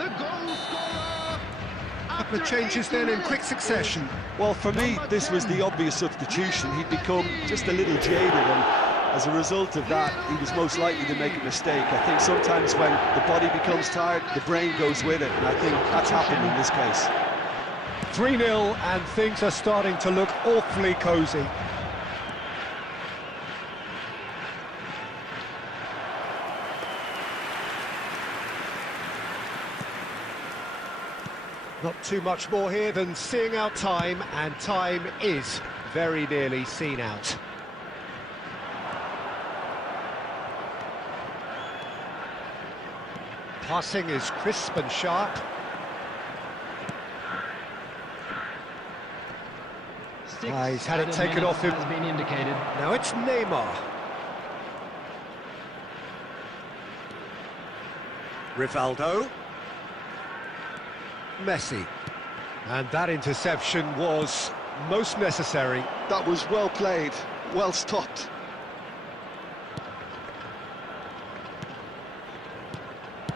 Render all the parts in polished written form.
The goal scorer! Couple of changes then in quick succession. Well, for me, this was the obvious substitution. He'd become just a little jaded, and as a result of that, he was most likely to make a mistake. I think sometimes when the body becomes tired, the brain goes with it, and I think that's happened in this case. 3-0, and things are starting to look awfully cosy. Not too much more here than seeing out time, and time is very nearly seen out. Passing is crisp and sharp. He's had it taken off him. Has been indicated. Now it's Neymar. Rivaldo. Messi. And that interception was most necessary. That was well played, well stopped.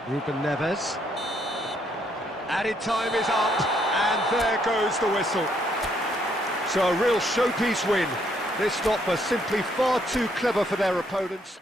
Ruben Neves. Added time is up, and there goes the whistle. So a real showpiece win. This stop was simply far too clever for their opponents.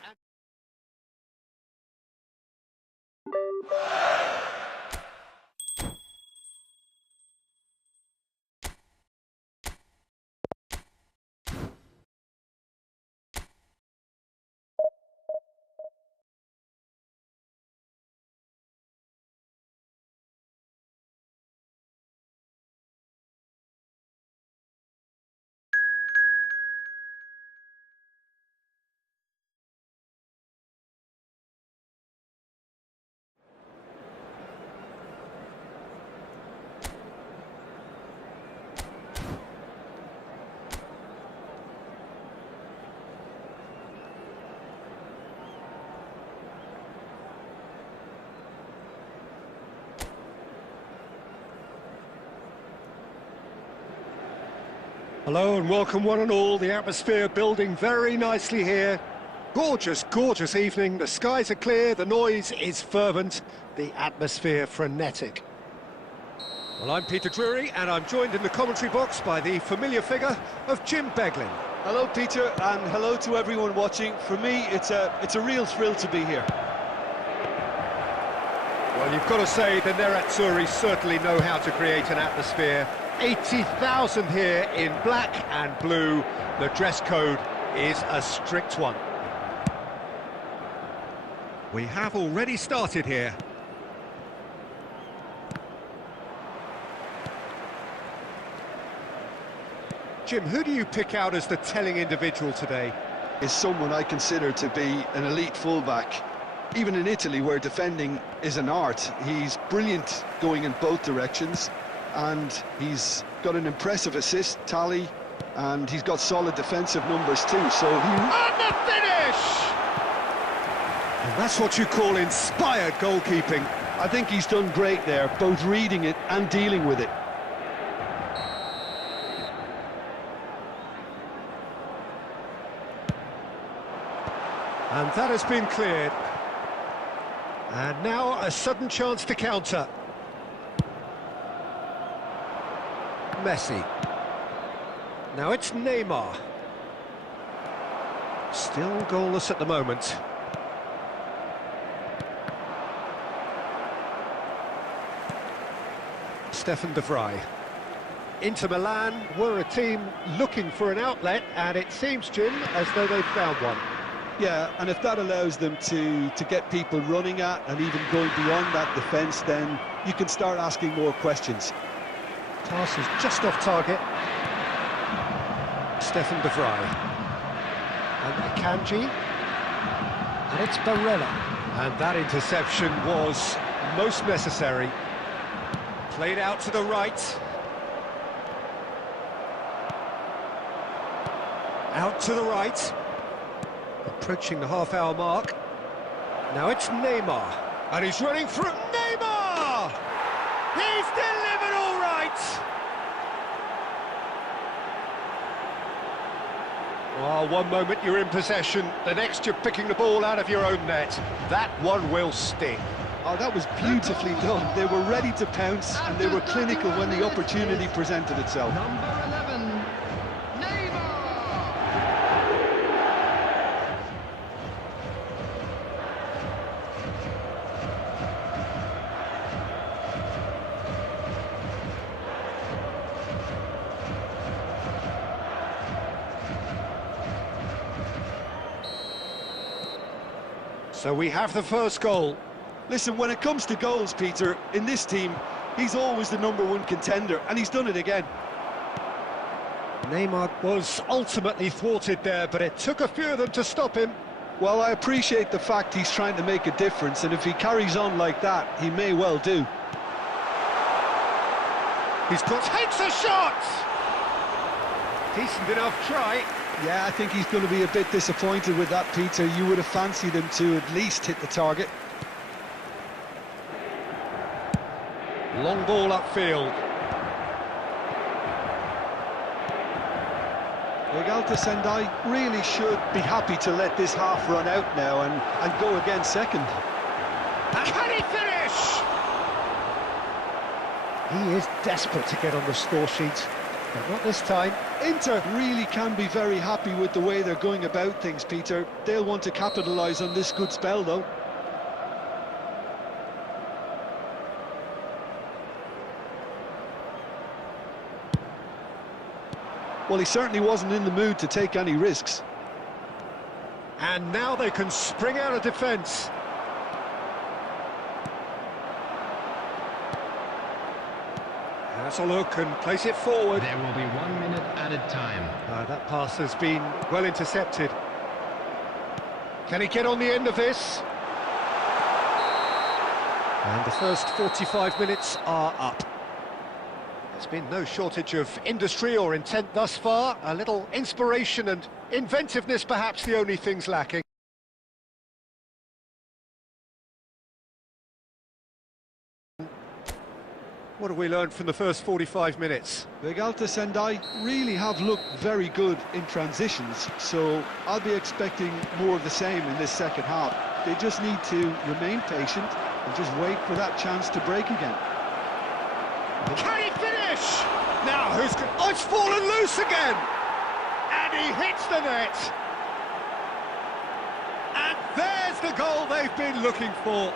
Hello and welcome one and all. The atmosphere building very nicely here. Gorgeous, gorgeous evening. The skies are clear, the noise is fervent, the atmosphere frenetic. Well, I'm Peter Drury and I'm joined in the commentary box by the familiar figure of Jim Beglin. Hello, Peter, and hello to everyone watching. For me, it's a real thrill to be here. Well, you've got to say the Nerazzurri certainly know how to create an atmosphere. 80,000 here in black and blue. The dress code is a strict one. We have already started here. Jim, who do you pick out as the telling individual today? Is someone I consider to be an elite fullback. Even in Italy, where defending is an art, he's brilliant going in both directions. And he's got an impressive assist tally, and he's got solid defensive numbers too, so he... And the finish! And that's what you call inspired goalkeeping. I think he's done great there, both reading it and dealing with it. And that has been cleared. And now a sudden chance to counter. Messi. Now it's Neymar. Still goalless at the moment. Stefan de Vrij. Inter Milan were a team looking for an outlet, and it seems, Jim, as though they've found one. Yeah, and if that allows them to get people running at and even going beyond that defence, then you can start asking more questions. Pass is just off target. Stefan de Vrij. And Akanji. And it's Barella. And that interception was most necessary. Played out to the right. Out to the right. Approaching the half-hour mark. Now it's Neymar. And he's running through. Neymar! He's delivered all right! Well, one moment you're in possession, the next you're picking the ball out of your own net. That one will sting. Oh, that was beautifully done. They were ready to pounce and they were clinical when the opportunity presented itself. Number 11, Neymar. So we have the first goal. Listen, when it comes to goals, Peter, in this team, he's always the #1 contender, and he's done it again. Neymar was ultimately thwarted there, but it took a few of them to stop him. Well, I appreciate the fact he's trying to make a difference, and if he carries on like that, he may well do. Takes a shot! Decent enough try. Yeah, I think he's going to be a bit disappointed with that, Peter. You would have fancied him to at least hit the target. Long ball upfield. Galatasaray really should be happy to let this half run out now and go again second. Can he finish? He is desperate to get on the score sheet, but not this time. Inter really can be very happy with the way they're going about things, Peter. They'll want to capitalise on this good spell, though. Well, he certainly wasn't in the mood to take any risks. And now they can spring out of defence. Has a look and place it forward. There will be 1 minute added time. That pass has been well intercepted. Can he get on the end of this? And the first 45 minutes are up. There's been no shortage of industry or intent thus far. A little inspiration and inventiveness, perhaps the only things lacking. What have we learned from the first 45 minutes? Galatasaray really have looked very good in transitions, so I'll be expecting more of the same in this second half. They just need to remain patient and just wait for that chance to break again. Can he finish? Now, who's going... Oh, it's fallen loose again! And he hits the net! And there's the goal they've been looking for.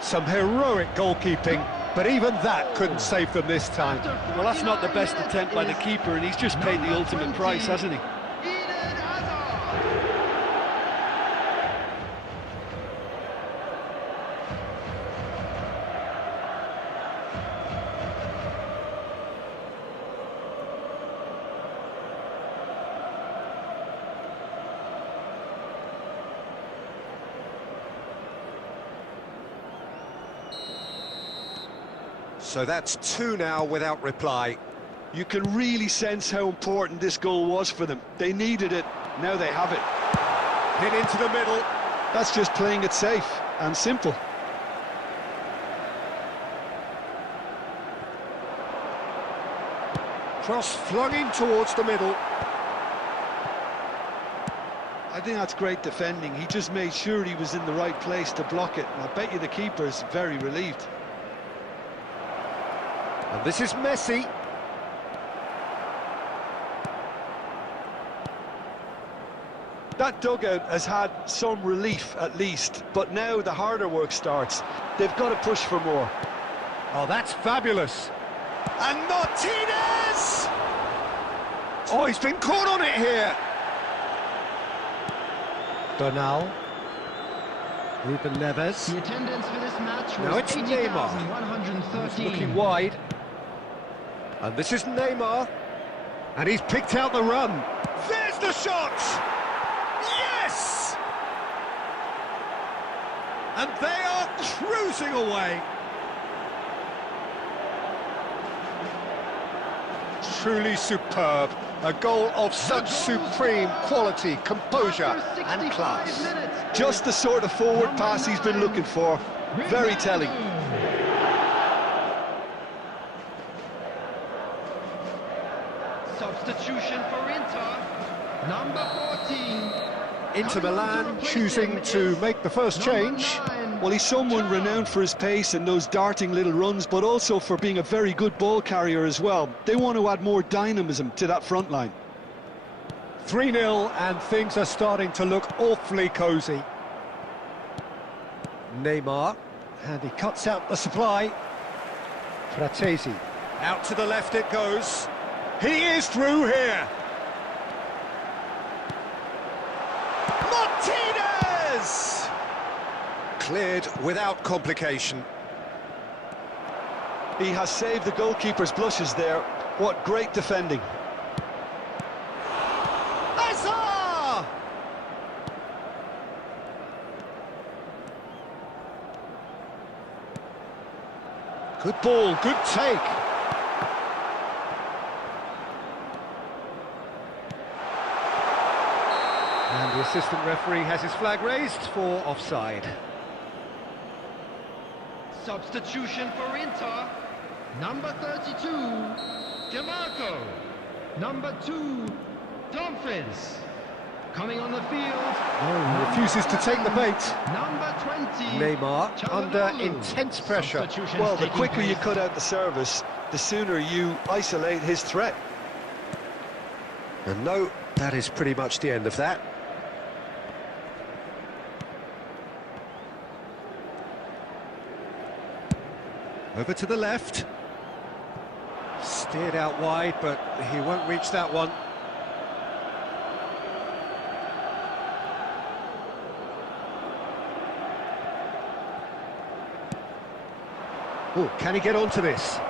Some heroic goalkeeping, but even that couldn't save them this time. Well, that's not the best attempt by the keeper, and he's just paid the ultimate price, hasn't he? So that's 2 now without reply. You can really sense how important this goal was for them. They needed it, now they have it. Hit into the middle. That's just playing it safe and simple. Cross flung in towards the middle. I think that's great defending. He just made sure he was in the right place to block it, and I bet you the keeper's very relieved. And this is Messi. That dugout has had some relief at least, but now the harder work starts. They've got to push for more. Oh, that's fabulous. And Martinez! Oh, he's been caught on it here. Bernal. Ruben Neves. The attendance for this match Now was it's Neymar. 80,113. Looking wide. And this is Neymar. And he's picked out the run. There's the shot! Yes! And they are cruising away. Truly superb. A goal of such supreme quality, composure and class. Just the sort of forward pass he's been looking for. Very telling. Substitution for Inter, number 14, Inter Milan choosing to make the first change. Well, he's someone renowned for his pace and those darting little runs, but also for being a very good ball carrier as well. They want to add more dynamism to that front line. 3-0 and things are starting to look awfully cosy. Neymar, and he cuts out the supply. Fratesi, out to the left it goes. He is through here. Martinez! Cleared without complication. He has saved the goalkeeper's blushes there. What great defending. Hazard! Good ball, good take. And the assistant referee has his flag raised for offside. Substitution for Inter. Number 32, Gianmarco. Number 2, Dumfries. Coming on the field. Oh, he refuses to take the bait. Number 20, Neymar under Çalhanoğlu. intense pressure. Substitutions Well, the taking quicker you place. cut out the service, the sooner you isolate his threat. And no, that is pretty much the end of that. Over to the left. Steered out wide, but he won't reach that one. Oh, can he get onto this?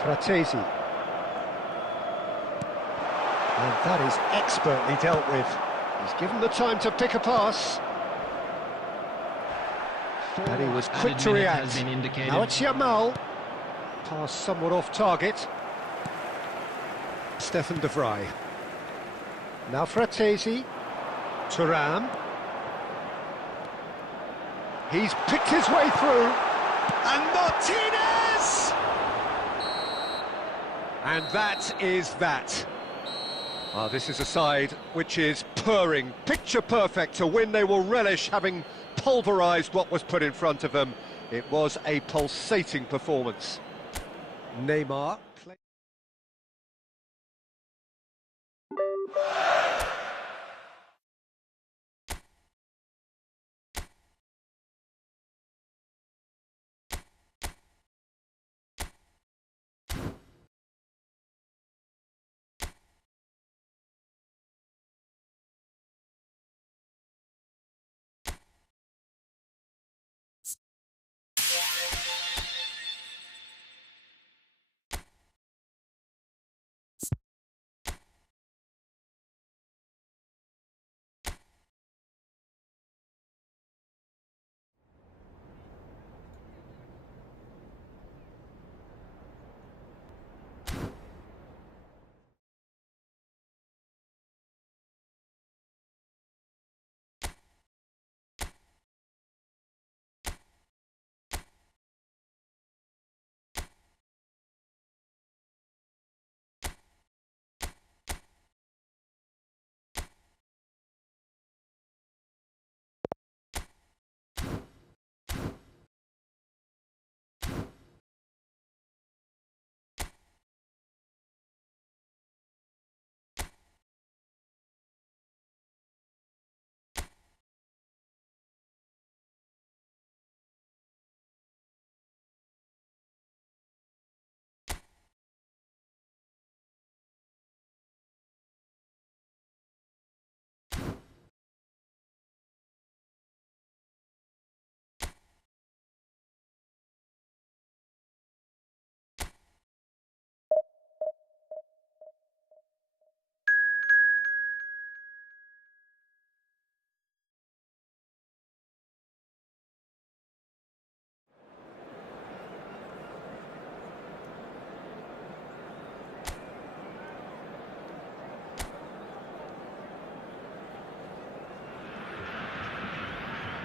Fratesi. And that is expertly dealt with. He's given the time to pick a pass. And he was quick to react. Now it's Yamal. Pass somewhat off target. Stefan de Vrij. Now Fratesi. Thuram. He's picked his way through. And Martinez! And that is that. Ah, this is a side which is purring, picture perfect to win. They will relish having pulverised what was put in front of them. It was a pulsating performance. Neymar.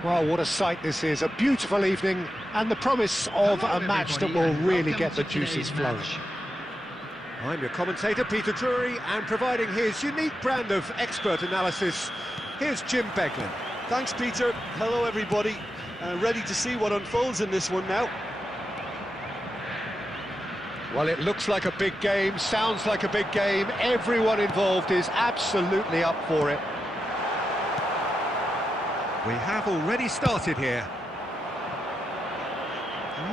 Well, what a sight this is, a beautiful evening and the promise of a match that will really get the juices flowing. I'm your commentator, Peter Drury, and providing his unique brand of expert analysis, Here's Jim Beglin. Thanks, Peter. Hello, everybody. Ready to see what unfolds in this one now. Well, it looks like a big game, sounds like a big game. Everyone involved is absolutely up for it. We have already started here.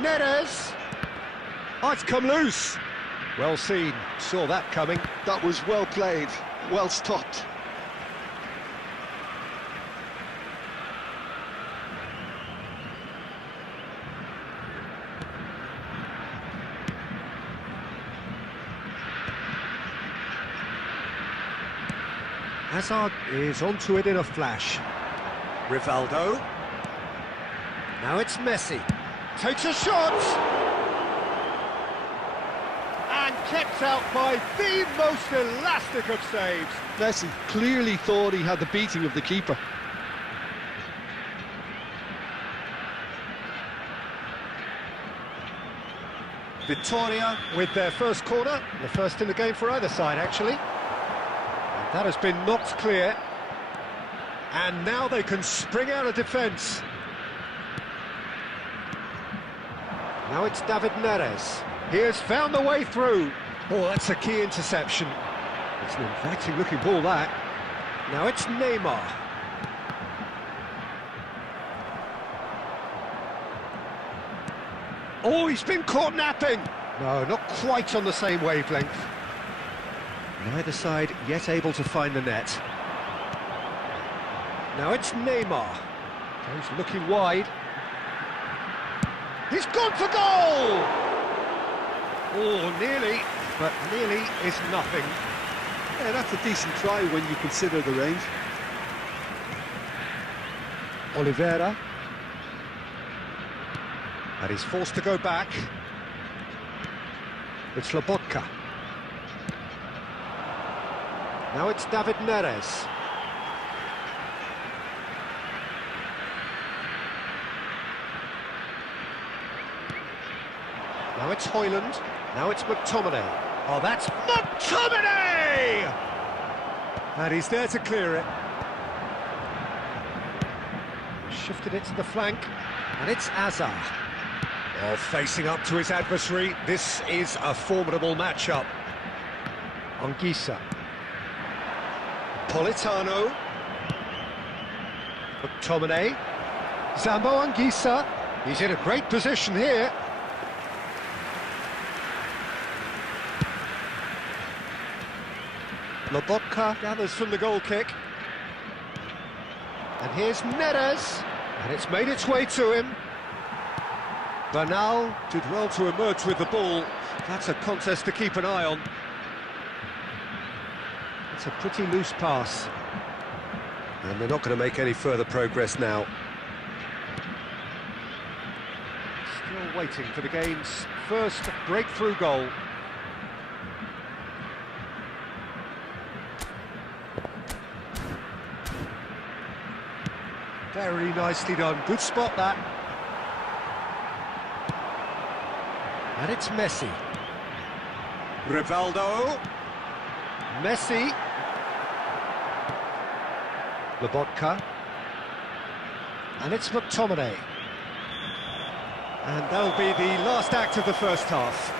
Neres. Oh, it's come loose. Well seen, saw that coming. That was well played, well stopped. Hazard is onto it in a flash. Rivaldo. Now it's Messi. Takes a shot! And kept out by the most elastic of saves. Messi clearly thought he had the beating of the keeper. Victoria with their first corner, the first in the game for either side, actually. And that has been knocked clear. And now they can spring out of defence. Now it's David Neres. He has found the way through. Oh, that's a key interception. It's an inviting-looking ball, that. Now it's Neymar. Oh, he's been caught napping. No, not quite on the same wavelength. Neither side yet able to find the net. Now it's Neymar. Goes looking wide. He's gone for goal! Oh, nearly, but nearly is nothing. Yeah, that's a decent try when you consider the range. Oliveira. And he's forced to go back. It's Lobotka. Now it's David Neres. Now it's Højlund. Now it's McTominay. Oh, that's McTominay! And he's there to clear it. Shifted it to the flank. And it's Hazard. Oh, facing up to his adversary. This is a formidable matchup. Anguissa. Politano. McTominay. Zambo Anguissa. He's in a great position here. Lobotka gathers from the goal kick. And here's Neres. And it's made its way to him. Bernal did well to emerge with the ball. That's a contest to keep an eye on. It's a pretty loose pass. And they're not going to make any further progress now. Still waiting for the game's first breakthrough goal. Very nicely done. Good spot, that. And it's Messi. Rivaldo. Messi. Lobotka. And it's McTominay. And that'll be the last act of the first half.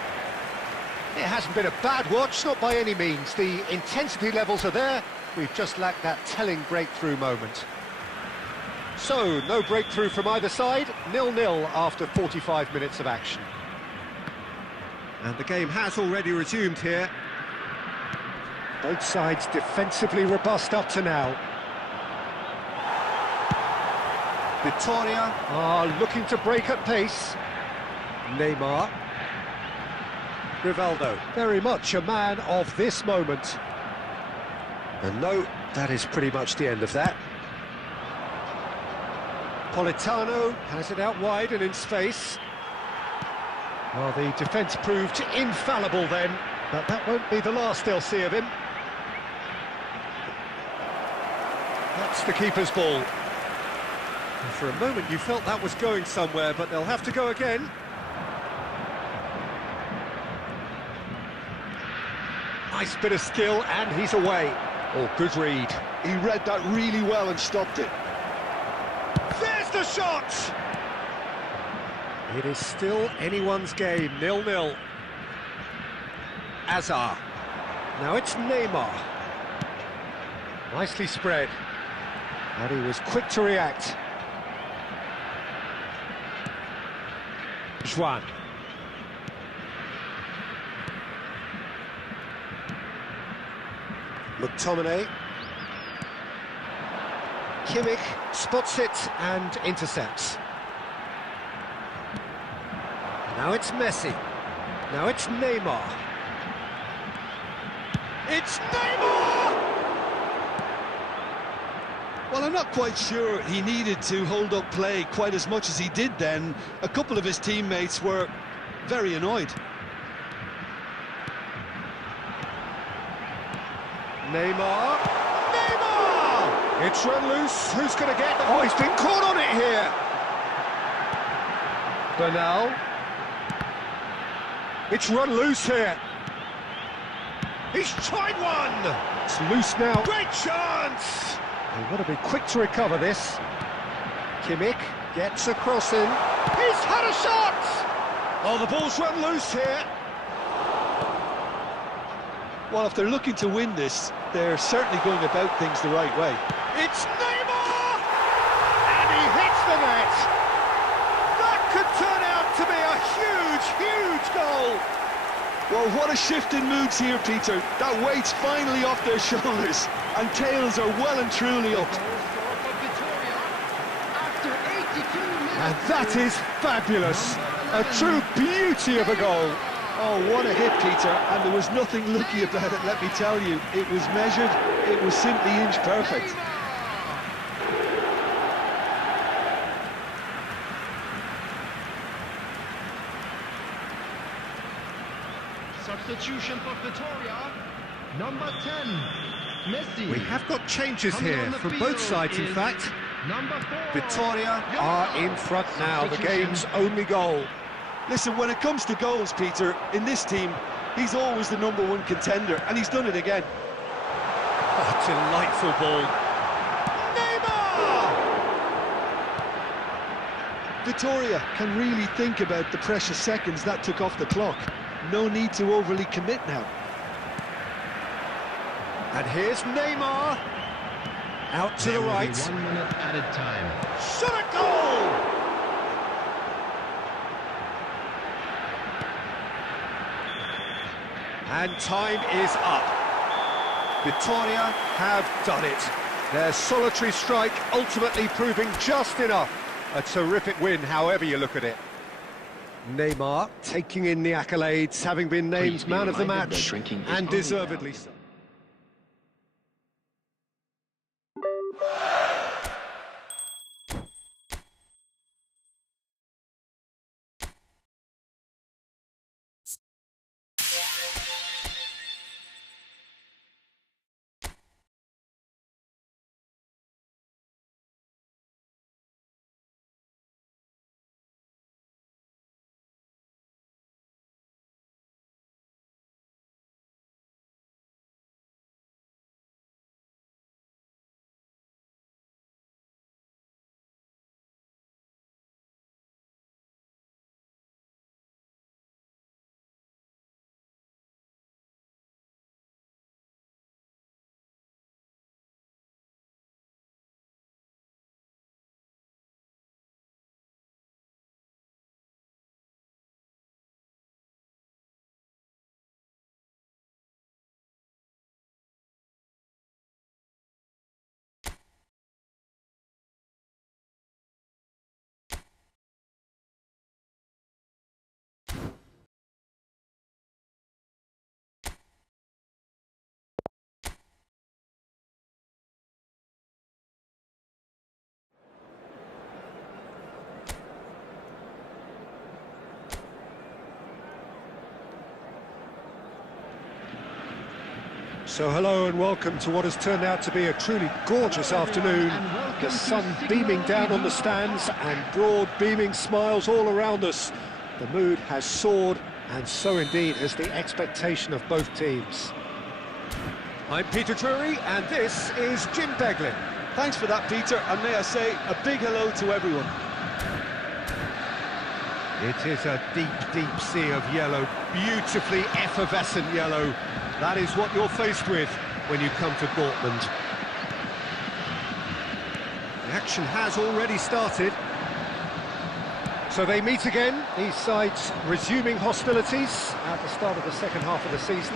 It hasn't been a bad watch, not by any means. The intensity levels are there. We've just lacked that telling breakthrough moment. So, no breakthrough from either side, 0-0 after 45 minutes of action. And the game has already resumed here. Both sides defensively robust up to now. Victoria are looking to break at pace. Neymar. Rivaldo, very much a man of this moment. And no, that is pretty much the end of that. Politano has it out wide and in space. Well, the defence proved infallible then, but that won't be the last they'll see of him. That's the keeper's ball. And for a moment you felt that was going somewhere, but they'll have to go again. Nice bit of skill, and he's away. Oh, good read. He read that really well and stopped it. There's the shot! It is still anyone's game, 0-0. Azar. Now it's Neymar. Nicely spread. And he was quick to react. Juan. McTominay. Kimmich spots it and intercepts. Now it's Messi. Now it's Neymar. It's Neymar! Well, I'm not quite sure he needed to hold up play quite as much as he did then. A couple of his teammates were very annoyed. Neymar. Neymar! It's run loose. Who's going to get the... Oh, he's been caught on it here. Bernal. It's run loose here. He's tried one. It's loose now. Great chance. They want to be quick to recover this. Kimmich gets a cross in. He's had a shot. Oh, the ball's run loose here. Well, if they're looking to win this, they're certainly going about things the right way. It's Neymar! And he hits the net! That could turn out to be a huge, huge goal! Well, what a shift in moods here, Peter. That weight's finally off their shoulders, and tails are well and truly up. And that is fabulous! A true beauty of a goal! Oh, what a hit, Peter, and there was nothing lucky about it, let me tell you. It was measured, it was simply inch perfect. Substitution for Vitoria, number 10, Messi. We have got changes here for both sides, in fact. Number 4, Vitoria are in front now, the game's only goal. Listen, when it comes to goals, Peter, in this team, he's always the #1 contender, and he's done it again. Oh, delightful ball. Neymar! Vitoria can really think about the precious seconds that took off the clock. No need to overly commit now. And here's Neymar. Out to the right. 1 minute added time. Shot a goal! And time is up. Vitoria have done it. Their solitary strike ultimately proving just enough. A terrific win, however you look at it. Neymar taking in the accolades, having been named man of the match, and deservedly so. So hello and welcome to what has turned out to be a truly gorgeous afternoon. The sun beaming down on the stands and broad beaming smiles all around us. The mood has soared, and so indeed has the expectation of both teams. I'm Peter Drury, and this is Jim Beglin. Thanks for that, Peter, and may I say a big hello to everyone. It is a deep, deep sea of yellow, beautifully effervescent yellow. That is what you're faced with when you come to Dortmund. The action has already started. So they meet again, these sides resuming hostilities at the start of the second half of the season.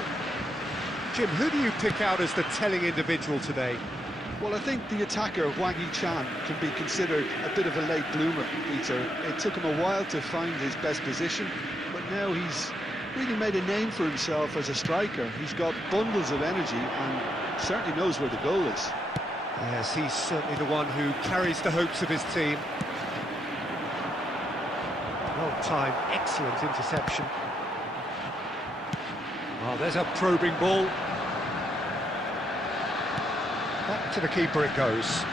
Jim, who do you pick out as the telling individual today? Well, I think the attacker, Wang Hichan, can be considered a bit of a late bloomer, Peter. It took him a while to find his best position, but now he's really made a name for himself as a striker. He's got bundles of energy and certainly knows where the goal is. Yes, he's certainly the one who carries the hopes of his team. Well-timed, excellent interception. Oh, there's a probing ball. Back to the keeper it goes.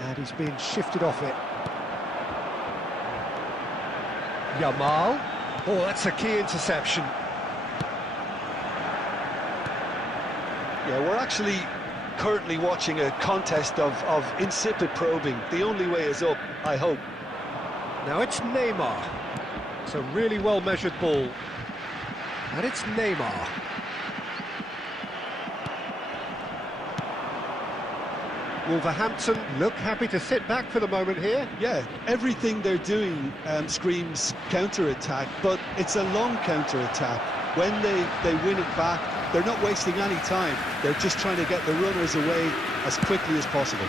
And he's being shifted off it. Yamal. Oh, that's a key interception. Yeah, we're actually currently watching a contest of insipid probing. The only way is up, I hope. Now it's Neymar. It's a really well-measured ball. And it's Neymar. Wolverhampton look happy to sit back for the moment here. Yeah, everything they're doing screams counter-attack, but it's a long counter-attack. When they win it back, they're not wasting any time. They're just trying to get the runners away as quickly as possible.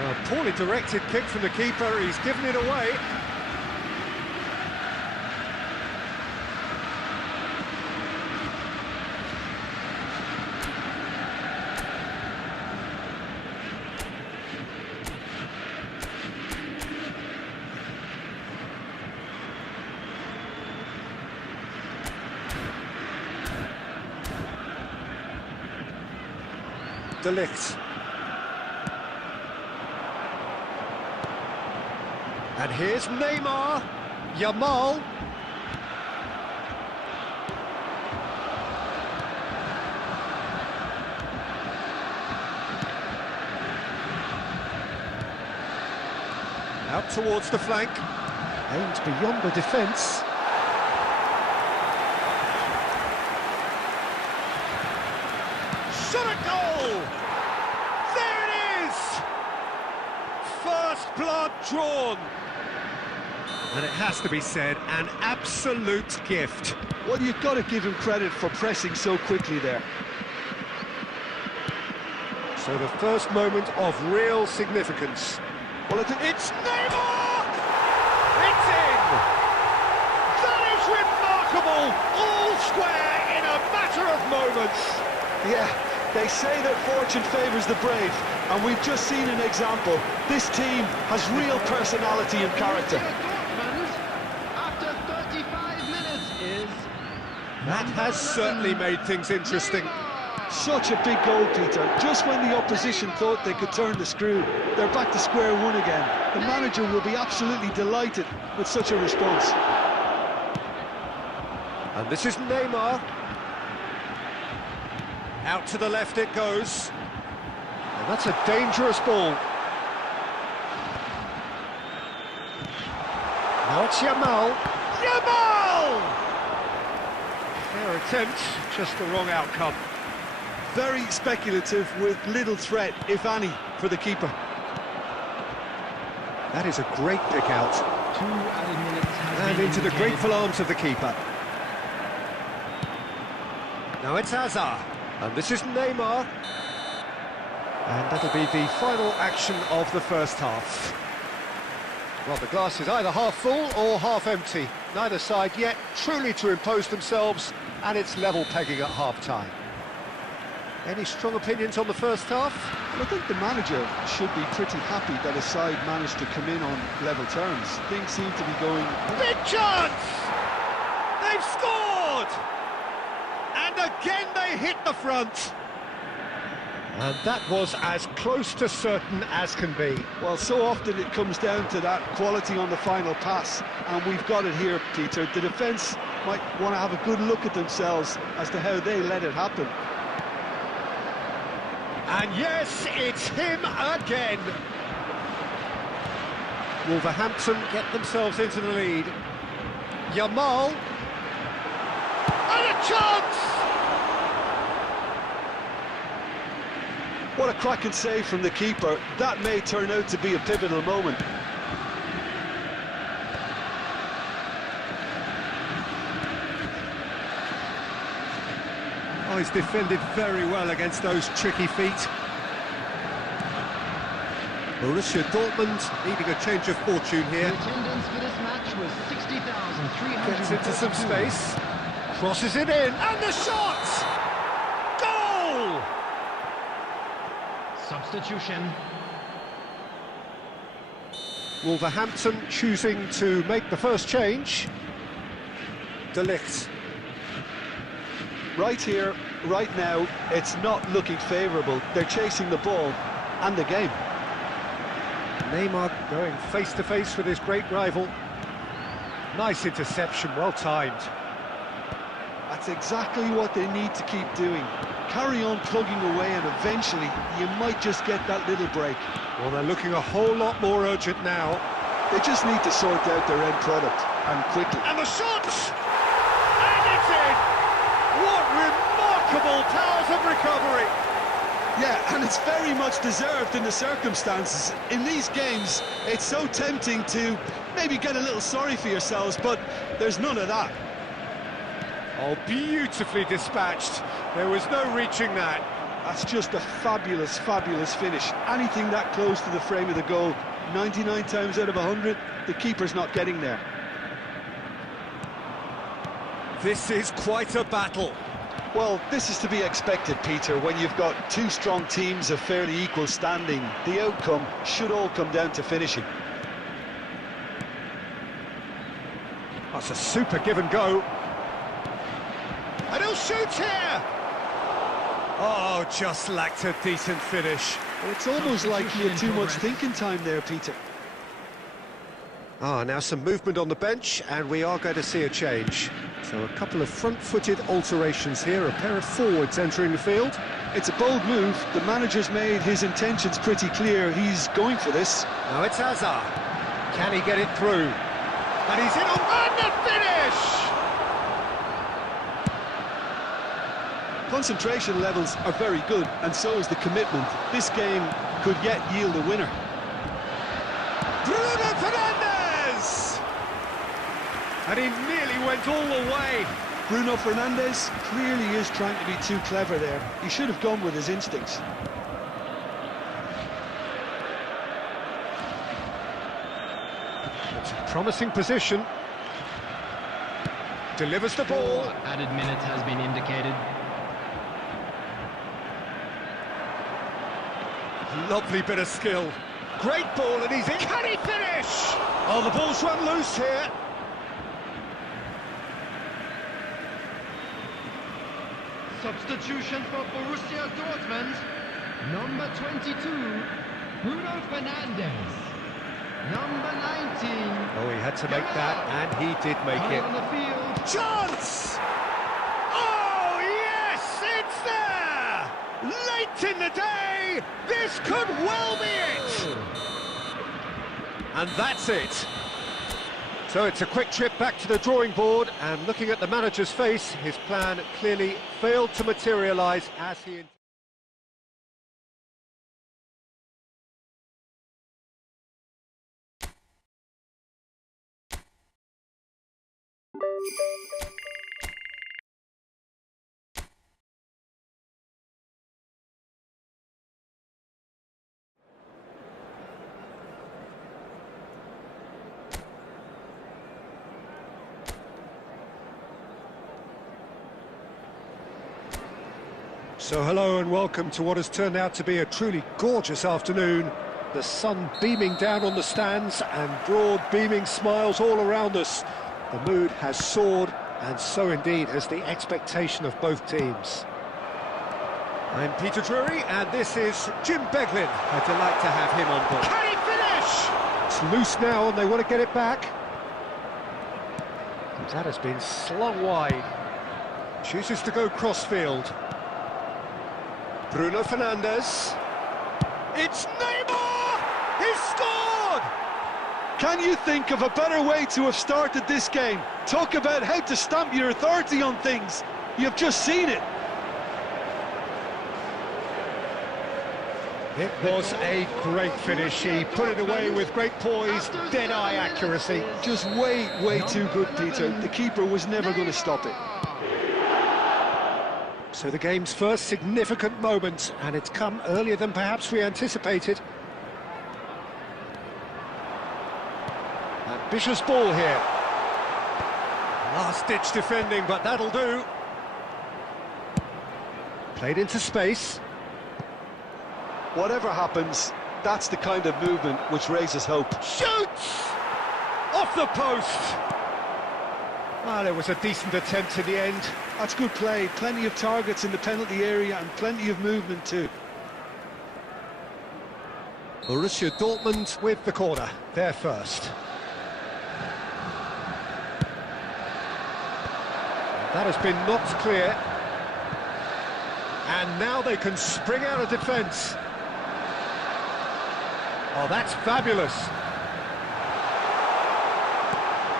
A poorly directed kick from the keeper, he's given it away. De Ligt. And here's Neymar. Yamal. Out towards the flank. Aimed beyond the defence. Shot a goal! There it is! First blood drawn. And it has to be said, an absolute gift. Well, you've got to give him credit for pressing so quickly there. So the first moment of real significance. Well, I think It's Neymar! It's in! That is remarkable! All square in a matter of moments. Yeah, they say that fortune favours the brave, and we've just seen an example. This team has real personality and character. After 35 minutes is... That has certainly made things interesting. such a big goal, Peter. Just when the opposition thought they could turn the screw, they're back to square one again. The manager will be absolutely delighted with such a response. And this is Neymar. Out to the left it goes. And that's a dangerous ball. Now it's Yamal. Yamal! Fair attempt, just the wrong outcome. Very speculative with little threat, if any, for the keeper. That is a great pick out. 2 added minutes has And been into the indicated. grateful arms of the keeper. Now it's Hazard, and this is Neymar. And that'll be the final action of the first half. Well, the glass is either half full or half empty. Neither side yet truly to impose themselves, and it's level pegging at half-time. Any strong opinions on the first half? Well, I think the manager should be pretty happy that his side managed to come in on level terms. Things seem to be going... Big chance! They've scored! And again they hit the front. And that was as close to certain as can be. Well, so often it comes down to that quality on the final pass, and we've got it here, Peter. The defence might want to have a good look at themselves as to how they let it happen. And yes, it's him again. Wolverhampton get themselves into the lead. Yamal. And a chance! What a cracking save from the keeper. That may turn out to be a pivotal moment. Oh, he's defended very well against those tricky feet. Borussia Dortmund needing a change of fortune here. The attendance for this match was 60,300. Gets into some space. Crosses it in. And the shot! Goal! Substitution. Wolverhampton choosing to make the first change. De Ligt. Right here, right now, it's not looking favourable. They're chasing the ball and the game. Neymar going face-to-face with his great rival. Nice interception, well timed. That's exactly what they need to keep doing. Carry on plugging away, and eventually you might just get that little break. Well, they're looking a whole lot more urgent now. They just need to sort out their end product, and quickly. And the shot! And it's in! What remarkable powers of recovery! Yeah, and it's very much deserved in the circumstances. In these games, it's so tempting to maybe get a little sorry for yourselves, but there's none of that. Oh, beautifully dispatched. There was no reaching that. That's just a fabulous, fabulous finish. Anything that close to the frame of the goal, 99 times out of 100, the keeper's not getting there. This is quite a battle. Well, this is to be expected, Peter, when you've got two strong teams of fairly equal standing. The outcome should all come down to finishing. That's a super give and go. And he'll shoot here! Oh, just lacked a decent finish. Well, it's almost like he had too much thinking time there, Peter. Ah, now some movement on the bench, and we are going to see a change. So a couple of front-footed alterations here, a pair of forwards entering the field. It's a bold move. The manager's made his intentions pretty clear. He's going for this. Now it's Hazard. Can he get it through? And he's in on the finish! Concentration levels are very good, and so is the commitment. This game could yet yield a winner. Bruno Fernandes! And he nearly went all the way. Bruno Fernandes clearly is trying to be too clever there. He should have gone with his instincts. It's a promising position. Delivers the ball. Added minute has been indicated. Lovely bit of skill. Great ball, and he's in. Can he finish? Oh, the ball's run loose here. Substitution for Borussia Dortmund. Number 22, Bruno Fernandes. Number 19. Oh, he had to make that, and he did make it. On the field. Chance! Oh, yes, it's there! Late in the day, this could well be it! And that's it. So it's a quick trip back to the drawing board, and looking at the manager's face, his plan clearly failed to materialise as he intended. So hello and welcome to what has turned out to be a truly gorgeous afternoon. The sun beaming down on the stands and broad beaming smiles all around us. The mood has soared, and so indeed has the expectation of both teams. I'm Peter Drury and this is Jim Beglin. A delight to have him on board. Can he finish? It's loose now and they want to get it back. That has been slung wide. Chooses to go crossfield. Bruno Fernandes. It's Neymar! He's scored! Can you think of a better way to have started this game? Talk about how to stamp your authority on things. You've just seen it. It was a great finish. He put it away with great poise, dead-eye accuracy. Just way too good, Peter. The keeper was never going to stop it. So the game's first significant moment, and it's come earlier than perhaps we anticipated. Ambitious ball here. Last-ditch defending, but that'll do. Played into space. Whatever happens, that's the kind of movement which raises hope. Shoots! Off the post! Well, it was a decent attempt in the end. That's good play. Plenty of targets in the penalty area and plenty of movement too. Borussia Dortmund with the corner. They're first. That has been knocked clear. And now they can spring out of defence. Oh, that's fabulous.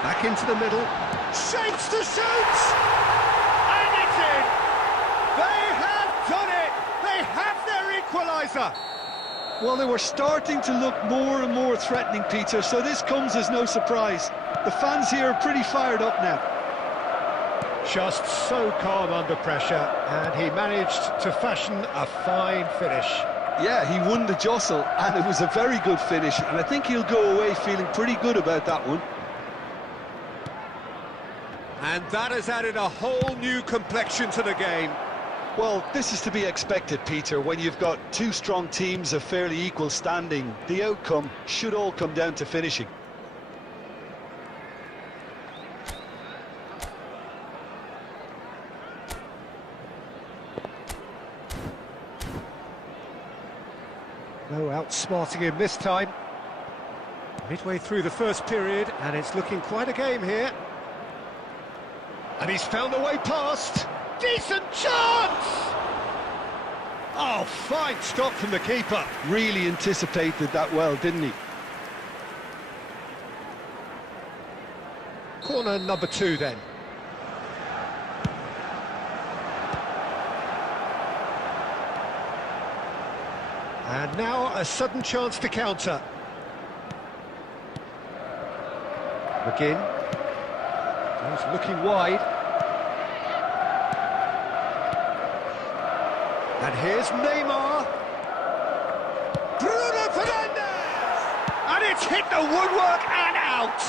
Back into the middle. Shapes to shoot! And it's in! They have done it! They have their equaliser! Well, they were starting to look more and more threatening, Peter, so this comes as no surprise. The fans here are pretty fired up now. Just so calm under pressure, and he managed to fashion a fine finish. Yeah, he won the jostle, and it was a very good finish, and I think he'll go away feeling pretty good about that one. And that has added a whole new complexion to the game. Well, this is to be expected, Peter, when you've got two strong teams of fairly equal standing. The outcome should all come down to finishing. No outsmarting him this time. Midway through the first period, and it's looking quite a game here. And he's found a way past. Decent chance! Oh, fine stop from the keeper. Really anticipated that well, didn't he? Corner number 2 then. And now a sudden chance to counter. McGinn. He's looking wide. And here's Neymar. Bruno Fernandes! And it's hit the woodwork and out!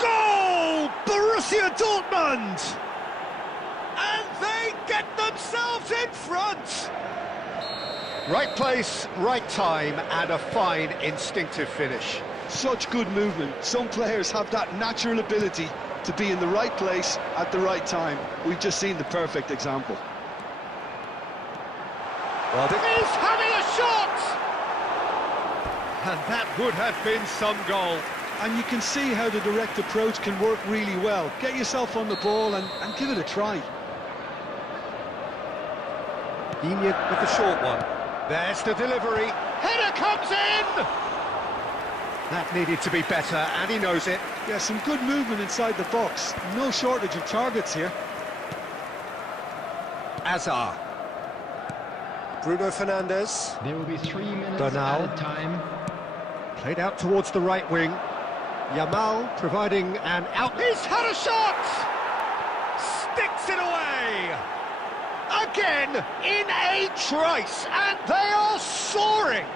Goal! Borussia Dortmund! And they get themselves in front! Right place, right time, and a fine instinctive finish. Such good movement. Some players have that natural ability to be in the right place at the right time. We've just seen the perfect example. Well, he's having a shot! And that would have been some goal. And you can see how the direct approach can work really well. Get yourself on the ball and give it a try. Digne with the short one. There's the delivery. Header comes in! That needed to be better, and he knows it. Yeah, some good movement inside the box. No shortage of targets here. Azar. Bruno Fernandes. There will be 3 minutes Bernal. added time. Played out towards the right wing. Yamal providing an out. He's had a shot! Sticks it away! Again, in a trice, and they are soaring!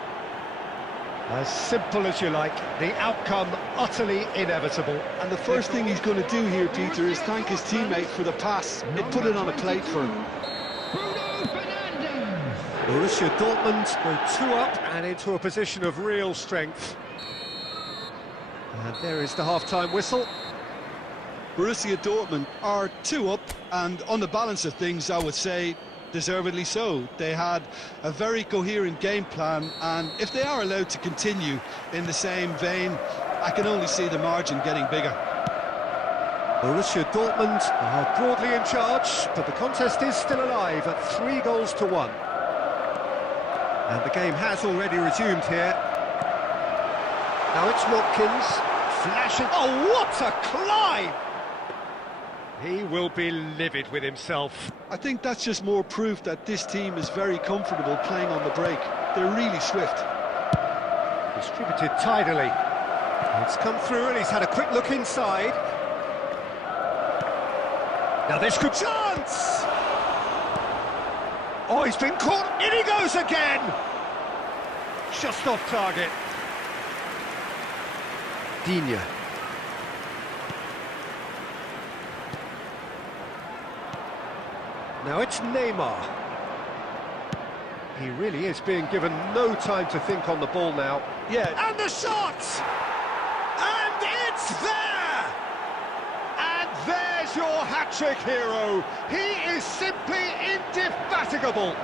As simple as you like, the outcome utterly inevitable. And the first thing he's going to do here, Peter, is thank his teammate for the pass. It put it on a plate for him. Bruno Fernandes. Borussia Dortmund go 2 up and into a position of real strength. And there is the half-time whistle. Borussia Dortmund are 2 up, and on the balance of things, I would say deservedly so. They had a very coherent game plan, and if they are allowed to continue in the same vein, I can only see the margin getting bigger. Borussia Dortmund are broadly in charge, but the contest is still alive at 3-1. And the game has already resumed here. Now it's Watkins, flashing... Oh, what a climb! He will be livid with himself. I think that's just more proof that this team is very comfortable playing on the break. They're really swift. Distributed tidily. It's come through and he's had a quick look inside. Now this could chance! Oh, he's been caught. In he goes again! Just off target. Digne. Now it's Neymar. He really is being given no time to think on the ball now. Yeah. And the shot! And it's there! And there's your hat-trick hero. He is simply indefatigable.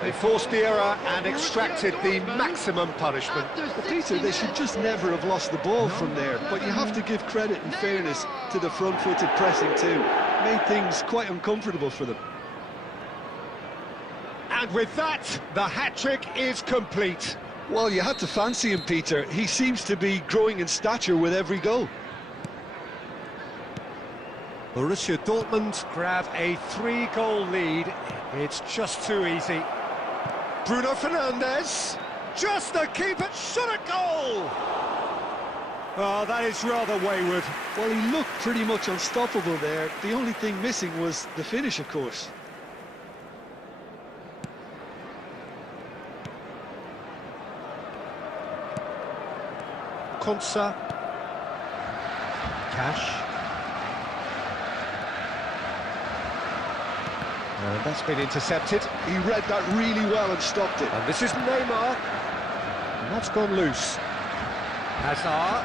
They forced the error and extracted the maximum punishment. But Peter, they should just never have lost the ball from there, but you have to give credit and fairness to the front-footed pressing too. Made things quite uncomfortable for them. And with that, the hat-trick is complete. Well, you had to fancy him, Peter. He seems to be growing in stature with every goal. Borussia Dortmund grab a 3-goal lead. It's just too easy. Bruno Fernandes, just the keeper, shot a goal! Oh, that is rather wayward. Well, he looked pretty much unstoppable there. The only thing missing was the finish, of course. Konsa. Cash. And that's been intercepted. He read that really well and stopped it. And this is Neymar. And that's gone loose. Hazard.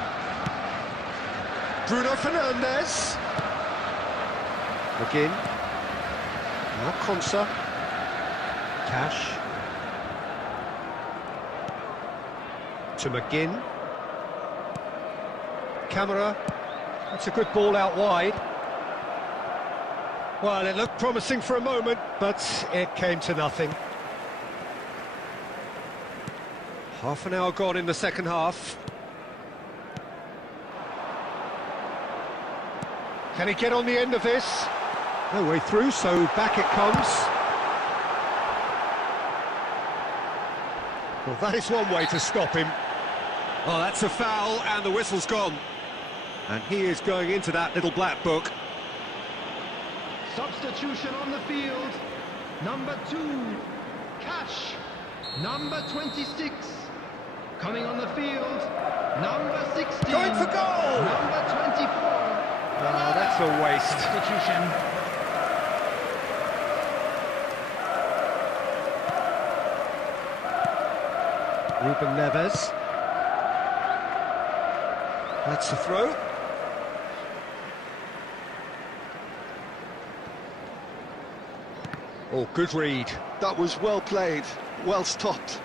Bruno Fernandes. McGinn. Now Konsa. Cash. To McGinn. Camera. That's a good ball out wide. Well, it looked promising for a moment, but it came to nothing. Half an hour gone in the second half. Can he get on the end of this? No way through, so back it comes. Well, that is one way to stop him. Oh, that's a foul, and the whistle's gone. And he is going into that little black book. Substitution on the field. Number 2, Cash. Number 26. Coming on the field. Number 16. Going for goal! Number 24. Oh, that's a waste. Substitution. Ruben Neves. That's the throw. Oh, good read. That was well played, well stopped.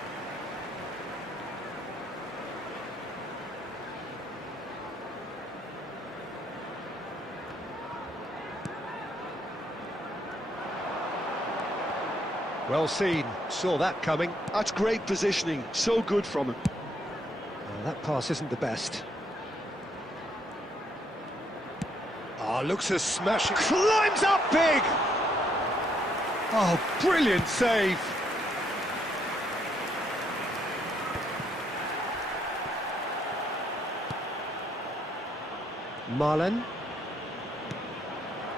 Well seen, saw that coming. That's great positioning, so good from him. Oh, that pass isn't the best. Oh, looks a smashing... Climbs up big! Oh, brilliant save! Marlen.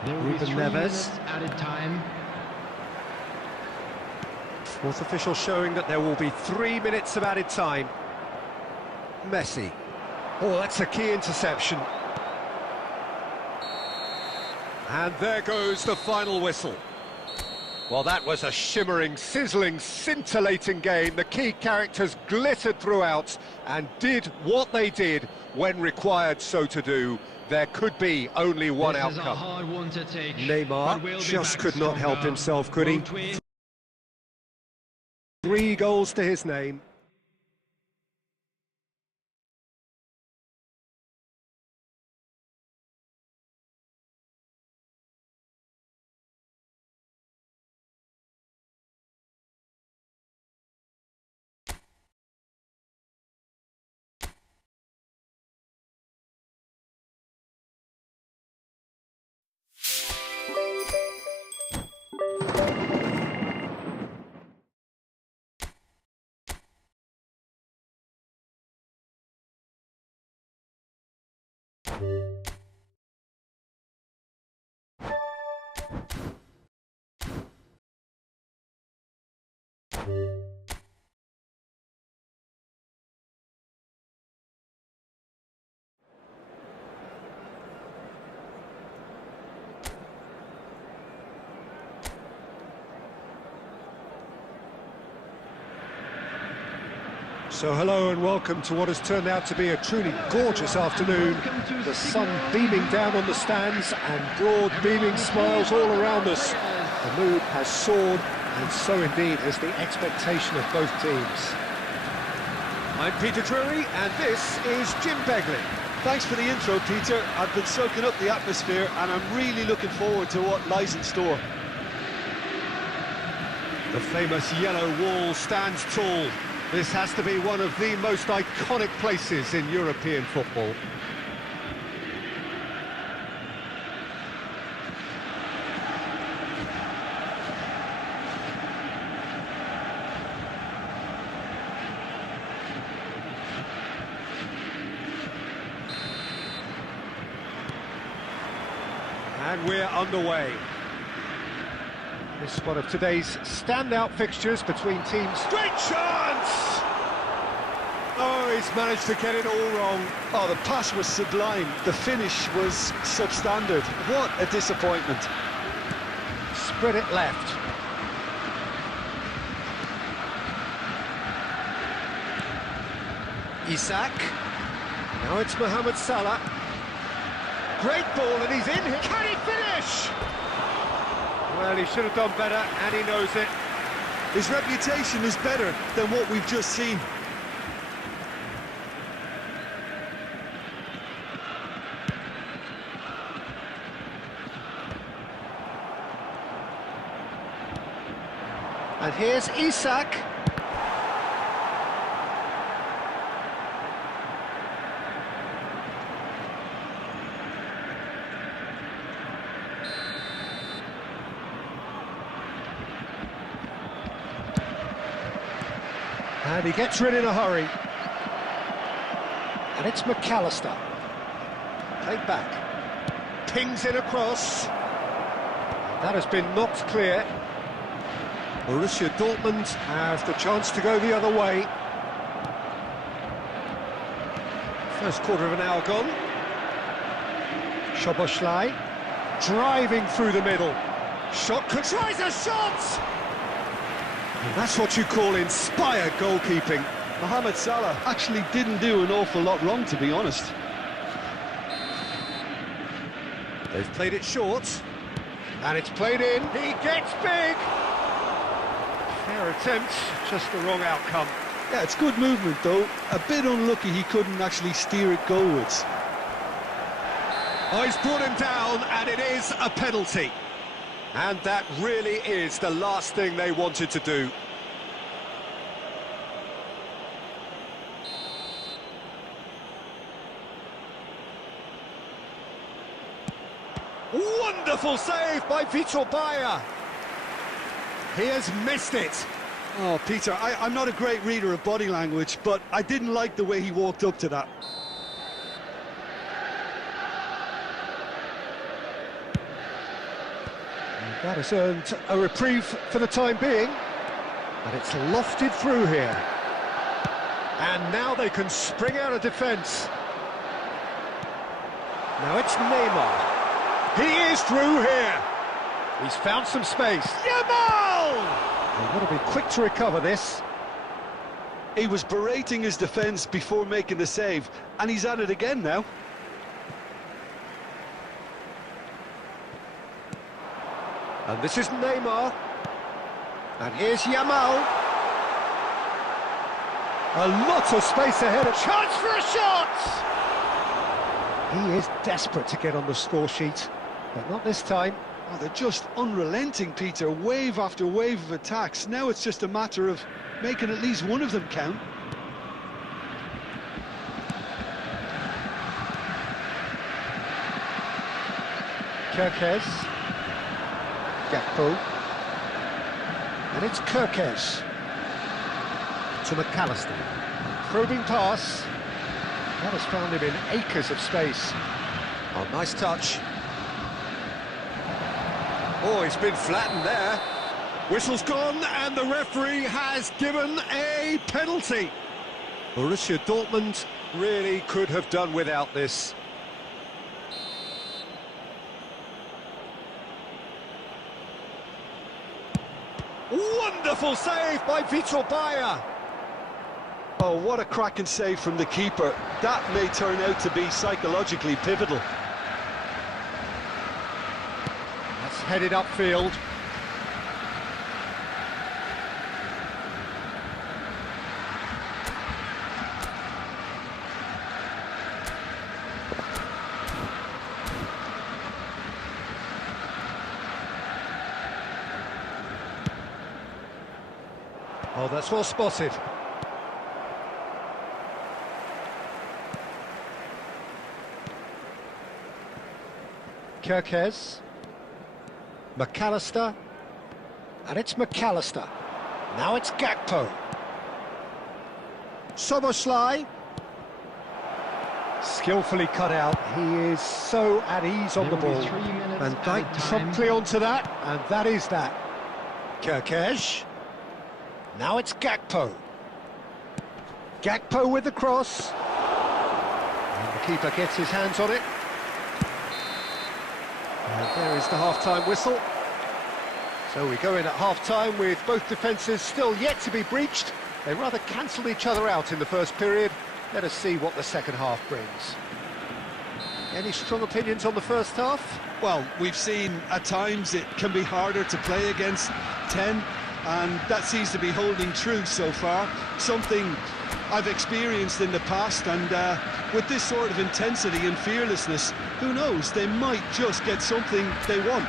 There will be Ruben 3 Neves. minutes added time. Fourth official showing that there will be 3 minutes of added time. Messi. Oh, that's a key interception. And there goes the final whistle. Well, that was a shimmering, sizzling, scintillating game. The key characters glittered throughout and did what they did when required so to do. There could be only one This is a outcome. hard one to take, but Neymar we'll be just back could not help stronger. himself, could he? Both ways. 3 goals to his name. So hello and welcome to what has turned out to be a truly gorgeous afternoon. The sun beaming down on the stands and broad beaming smiles all around us. The mood has soared, and so indeed has the expectation of both teams. I'm Peter Drury and this is Jim Begley. Thanks for the intro, Peter. I've been soaking up the atmosphere and I'm really looking forward to what lies in store. The famous yellow wall stands tall. This has to be one of the most iconic places in European football. And we're underway. This is one of today's standout fixtures between teams. Great chance! Oh, he's managed to get it all wrong. Oh, the pass was sublime. The finish was substandard. What a disappointment. Spread it left. Isak. Now it's Mohamed Salah. Great ball and he's in here. Can he finish? Well, he should have done better, and he knows it. His reputation is better than what we've just seen. And here's Isak. And he gets rid in a hurry. And it's McAllister. Played back. Pings in across. That has been knocked clear. Borussia Dortmund have the chance to go the other way. First quarter of an hour gone. Szoboszlai driving through the middle. Shot, tries a shot! And that's what you call inspired goalkeeping. Mohamed Salah actually didn't do an awful lot wrong, to be honest. They've played it short. And it's played in. He gets big! Fair attempt, just the wrong outcome. Yeah, it's good movement, though. A bit unlucky he couldn't actually steer it goalwards. Oh, he's brought him down, and it is a penalty. And that really is the last thing they wanted to do. Wonderful save by Vitor Bayer. He has missed it. Oh, Peter, I'm not a great reader of body language, but I didn't like the way he walked up to that. That has earned a reprieve for the time being, but it's lofted through here. And now they can spring out of defence. Now it's Neymar. He is through here. He's found some space. Yamal! They've got to be quick to recover this. He was berating his defence before making the save, and he's at it again now. And this is Neymar. And here's Yamal. A lot of space ahead. A chance for a shot! He is desperate to get on the score sheet, but not this time. Oh, they're just unrelenting, Peter. Wave after wave of attacks. Now it's just a matter of making at least one of them count. Kerkez. Gakpo. And it's Kerkez. To McAllister. Probing pass. That has found him in acres of space. Oh, nice touch. Oh, he's been flattened there. Whistle's gone, and the referee has given a penalty. Borussia Dortmund really could have done without this. Wonderful save by Vitor Bayer. Oh, what a cracking save from the keeper. That may turn out to be psychologically pivotal. That's headed upfield. Oh, that's well spotted. Kerkez. McAllister. And it's McAllister. Now it's Gakpo. Szoboszlai. Skillfully cut out. He is so at ease on the There will ball. be 3 minutes And added Dijk time. promptly onto that, and that is that. Kerkez. Now it's Gakpo. Gakpo with the cross. And the keeper gets his hands on it. And there is the half-time whistle. So we go in at half-time with both defences still yet to be breached. They rather cancelled each other out in the first period. Let us see what the second half brings. Any strong opinions on the first half? Well, we've seen at times it can be harder to play against 10, and that seems to be holding true so far. Something I've experienced in the past, and with this sort of intensity and fearlessness, who knows, they might just get something they want.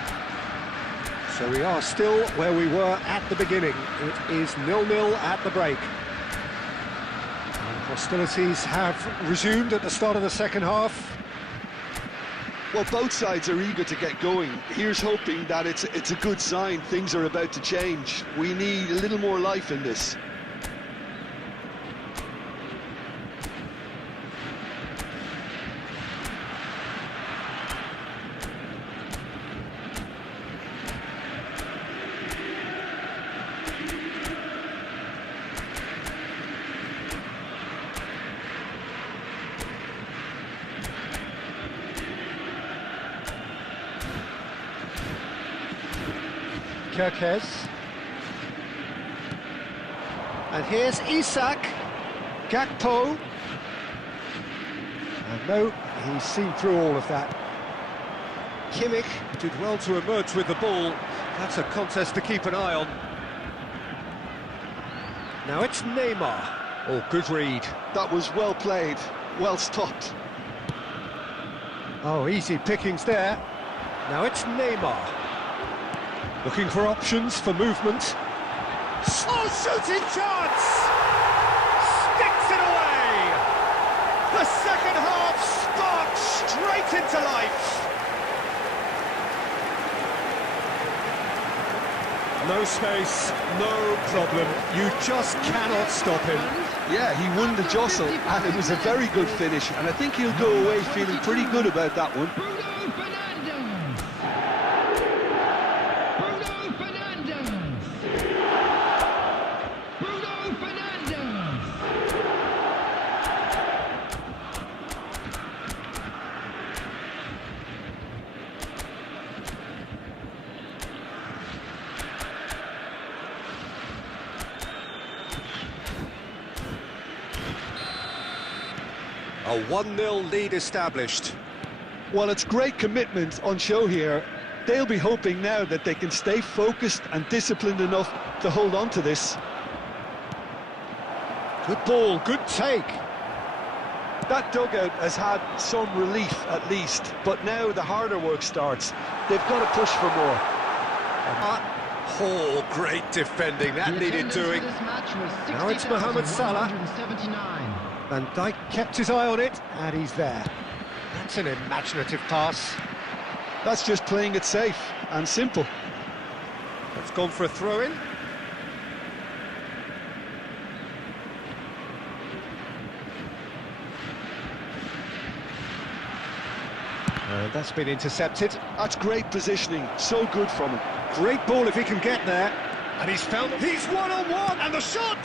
So we are still where we were at the beginning. It is 0-0 at the break. And hostilities have resumed at the start of the second half. Well, both sides are eager to get going. Here's hoping that it's a good sign. Things are about to change. We need a little more life in this. Kerkez. And here's Isak. Gakpo. And no, he's seen through all of that. Kimmich did well to emerge with the ball. That's a contest to keep an eye on. Now it's Neymar. Oh, good read. That was well played, well stopped. Oh, easy pickings there. Now it's Neymar. Looking for options for movement. Oh, shooting chance! Sticks it away! The second half sparks straight into life. No space, no problem. You just cannot stop him. Yeah, he won the jostle, and it was a very good finish, and I think he'll go away feeling pretty good about that one. Bruno Fernandes. Bruno Fernandes. Bruno Fernandes. A 1-0 lead established. Well, it's great commitment on show here. They'll be hoping now that they can stay focused and disciplined enough to hold on to this. Good ball, good take. That dugout has had some relief at least, but now the harder work starts. They've got to push for more. Oh, great defending, that The needed attendance doing. for this match was Now it's Mohamed Salah. 60,179. Van Dijk kept his eye on it, and he's there. That's an imaginative pass. That's just playing it safe and simple. That's gone for a throw-in. And that's been intercepted. That's great positioning, so good from him. Great ball if he can get there. And he's found... He's one-on-one, and the shot!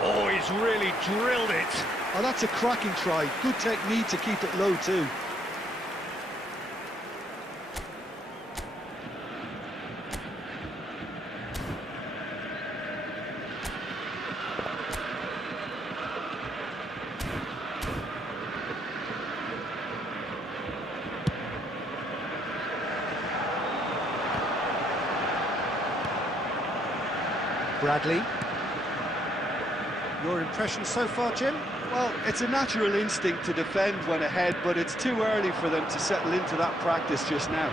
Oh, he's really drilled it. Oh, that's a cracking try. Good technique to keep it low too. Bradley. Your impression so far, Jim? Well, it's a natural instinct to defend when ahead, but it's too early for them to settle into that practice just now.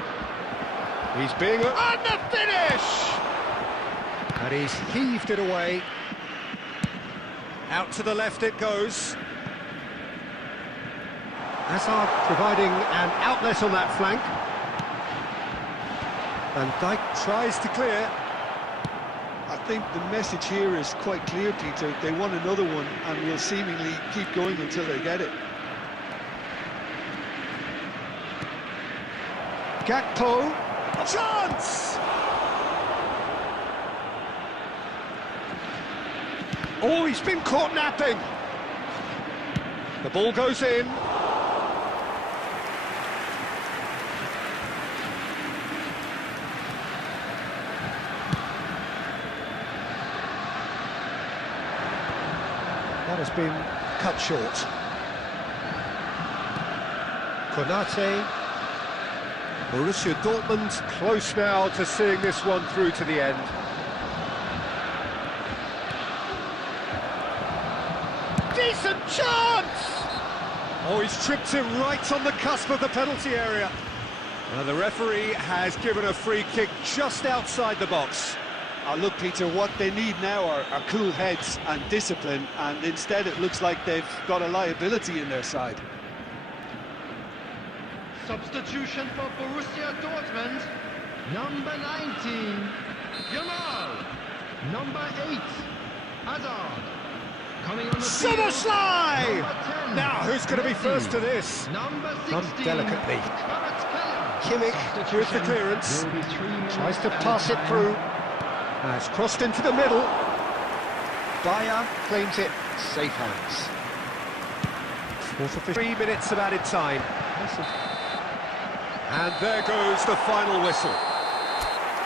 He's being... And the finish! And he's heaved it away. Out to the left it goes. Hazard providing an outlet on that flank. Van Dijk tries to clear. I think the message here is quite clear, Peter. They want another one and will seemingly keep going until they get it. Gakpo. Chance! Oh, he's been caught napping. The ball goes in. That has been cut short. Konate. Borussia Dortmund close now to seeing this one through to the end. Decent chance! Oh, he's tripped him right on the cusp of the penalty area. And the referee has given a free kick just outside the box. Look, Peter, what they need now are cool heads and discipline, and instead it looks like they've got a liability in their side. Substitution for Borussia Dortmund. Number 19, Jamal. Number 8, Hazard. Coming on the field. Soboslai! Number 10, Now, who's going to be Messi. first to this? Number 16, Done delicately. Kvaratskhelia. Kimmich with the clearance. Will be 3 minutes Tries to added pass it time. through. Has crossed into the middle. Bayer claims it. Safe hands. 3 minutes of added time. And there goes the final whistle.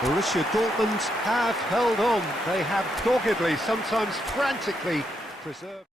Borussia Dortmund have held on. They have doggedly, sometimes frantically, preserved.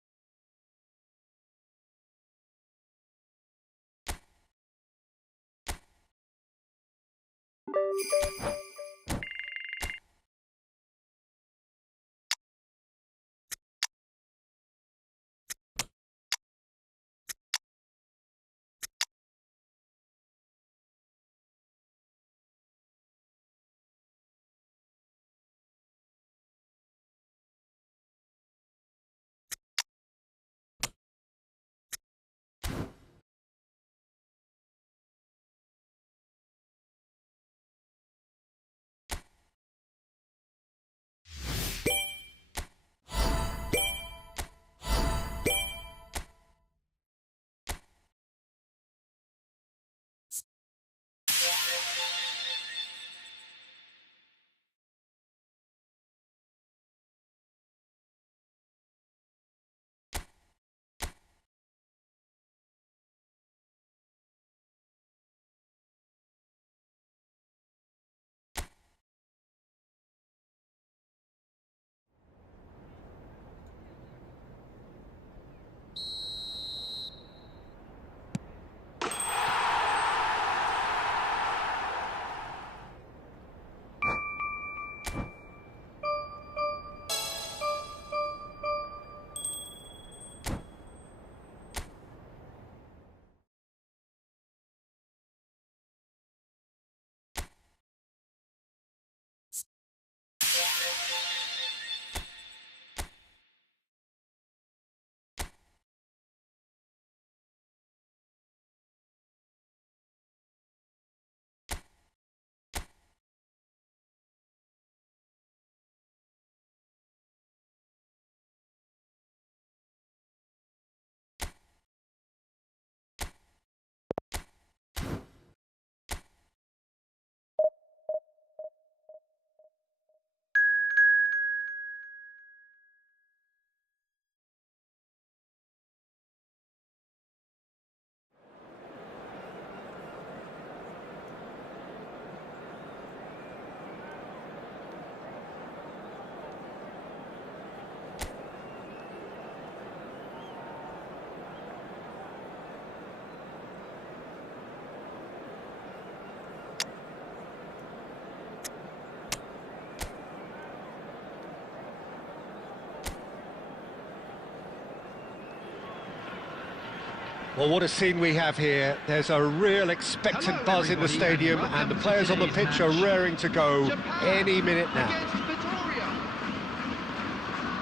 Well, what a scene we have here. There's a real expectant buzz in the stadium, and the players on the pitch are raring to go any minute now.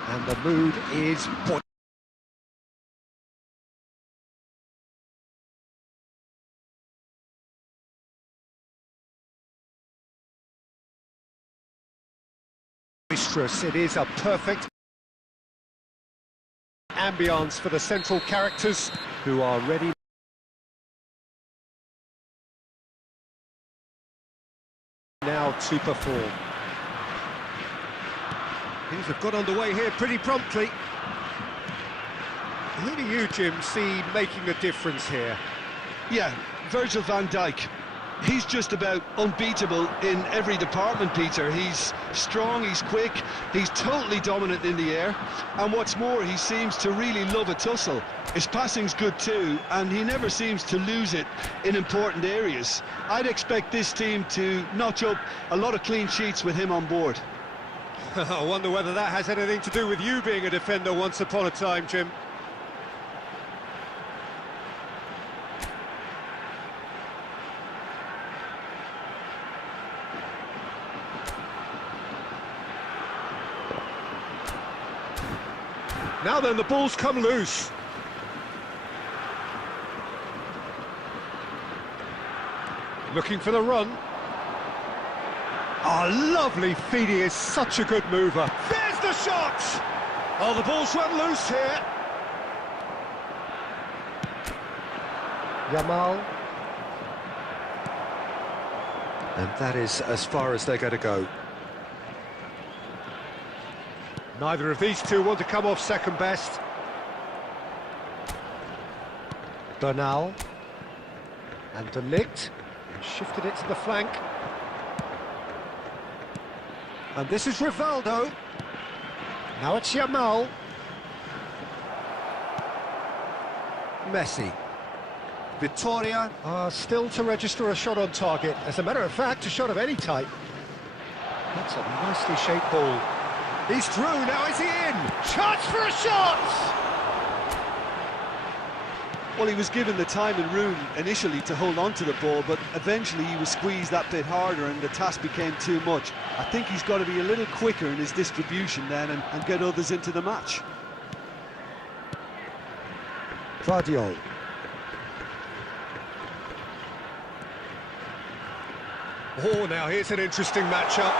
And the mood is boisterous. It is a perfect ambience for the central characters who are ready now to perform. Things have got underway here pretty promptly. Who do you, Jim, see making a difference here? Yeah, Virgil van Dijk. He's just about unbeatable in every department, Peter. He's strong, he's quick, he's totally dominant in the air, and what's more, he seems to really love a tussle. His passing's good too, and he never seems to lose it in important areas. I'd expect this team to notch up a lot of clean sheets with him on board. I wonder whether that has anything to do with you being a defender once upon a time, Jim. Now then, the ball's come loose. Looking for the run. Oh, lovely feed, he is such a good mover. There's the shot! Oh, the ball's run loose here. Yamal. And that is as far as they're going to go. Neither of these two want to come off second best. Bernal. And De Ligt. Shifted it to the flank. And this is Rivaldo. Now it's Yamal. Messi. Vittoria are still to register a shot on target. As a matter of fact, a shot of any type. That's a nicely shaped ball. He's through, now is he in? Chance for a shot! Well, he was given the time and room initially to hold on to the ball, but eventually he was squeezed that bit harder and the task became too much. I think he's got to be a little quicker in his distribution then and get others into the match. Gvardiol. Oh, now here's an interesting matchup.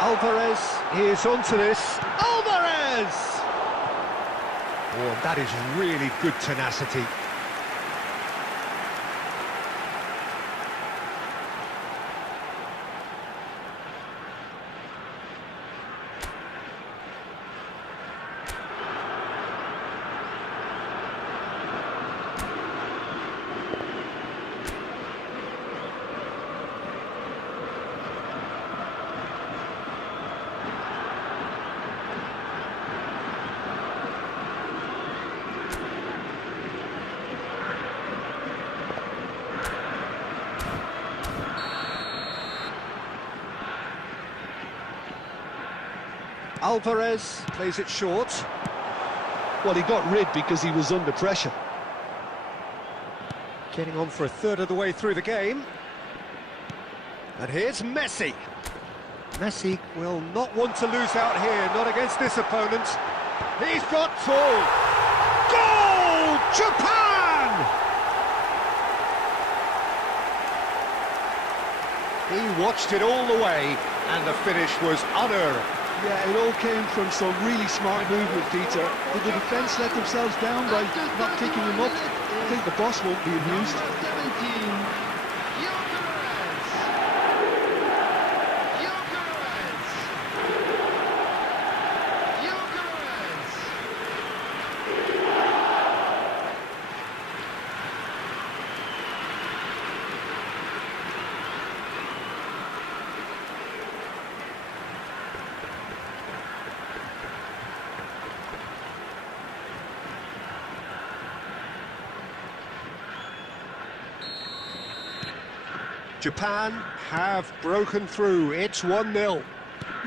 Alvarez is onto this. Alvarez! Oh, and that is really good tenacity. Alvarez plays it short. Well, he got rid because he was under pressure. Getting on for a third of the way through the game. And here's Messi. Messi will not want to lose out here, not against this opponent. He's got full. Goal! Japan! He watched it all the way, and the finish was unearned. Yeah, it all came from some really smart movement, Peter. Did the defence let themselves down by not kicking him up? I think the boss won't be amused. Japan have broken through. It's 1-0.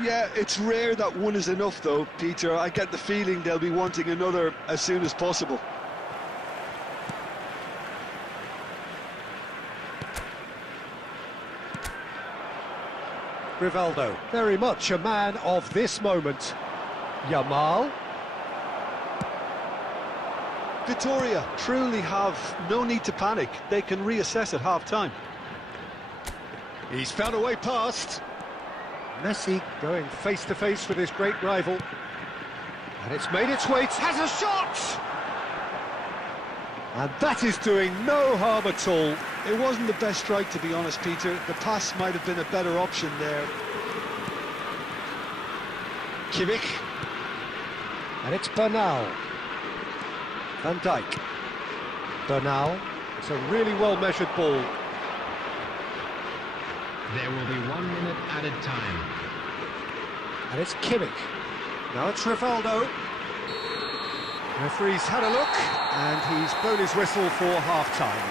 Yeah, it's rare that one is enough, though, Peter. I get the feeling they'll be wanting another as soon as possible. Rivaldo, very much a man of this moment. Yamal. Vitoria truly have no need to panic. They can reassess at half-time. He's found a way past. Messi going face-to-face with his great rival. And it's made its way, has a shot! And that is doing no harm at all. It wasn't the best strike, to be honest, Peter. The pass might have been a better option there. Kimmich. And it's Bernal. Van Dijk. Bernal. It's a really well-measured ball. There will be 1 minute added time. And it's Kimmich. Now it's Rivaldo. Referee's had a look, and he's blown his whistle for half-time.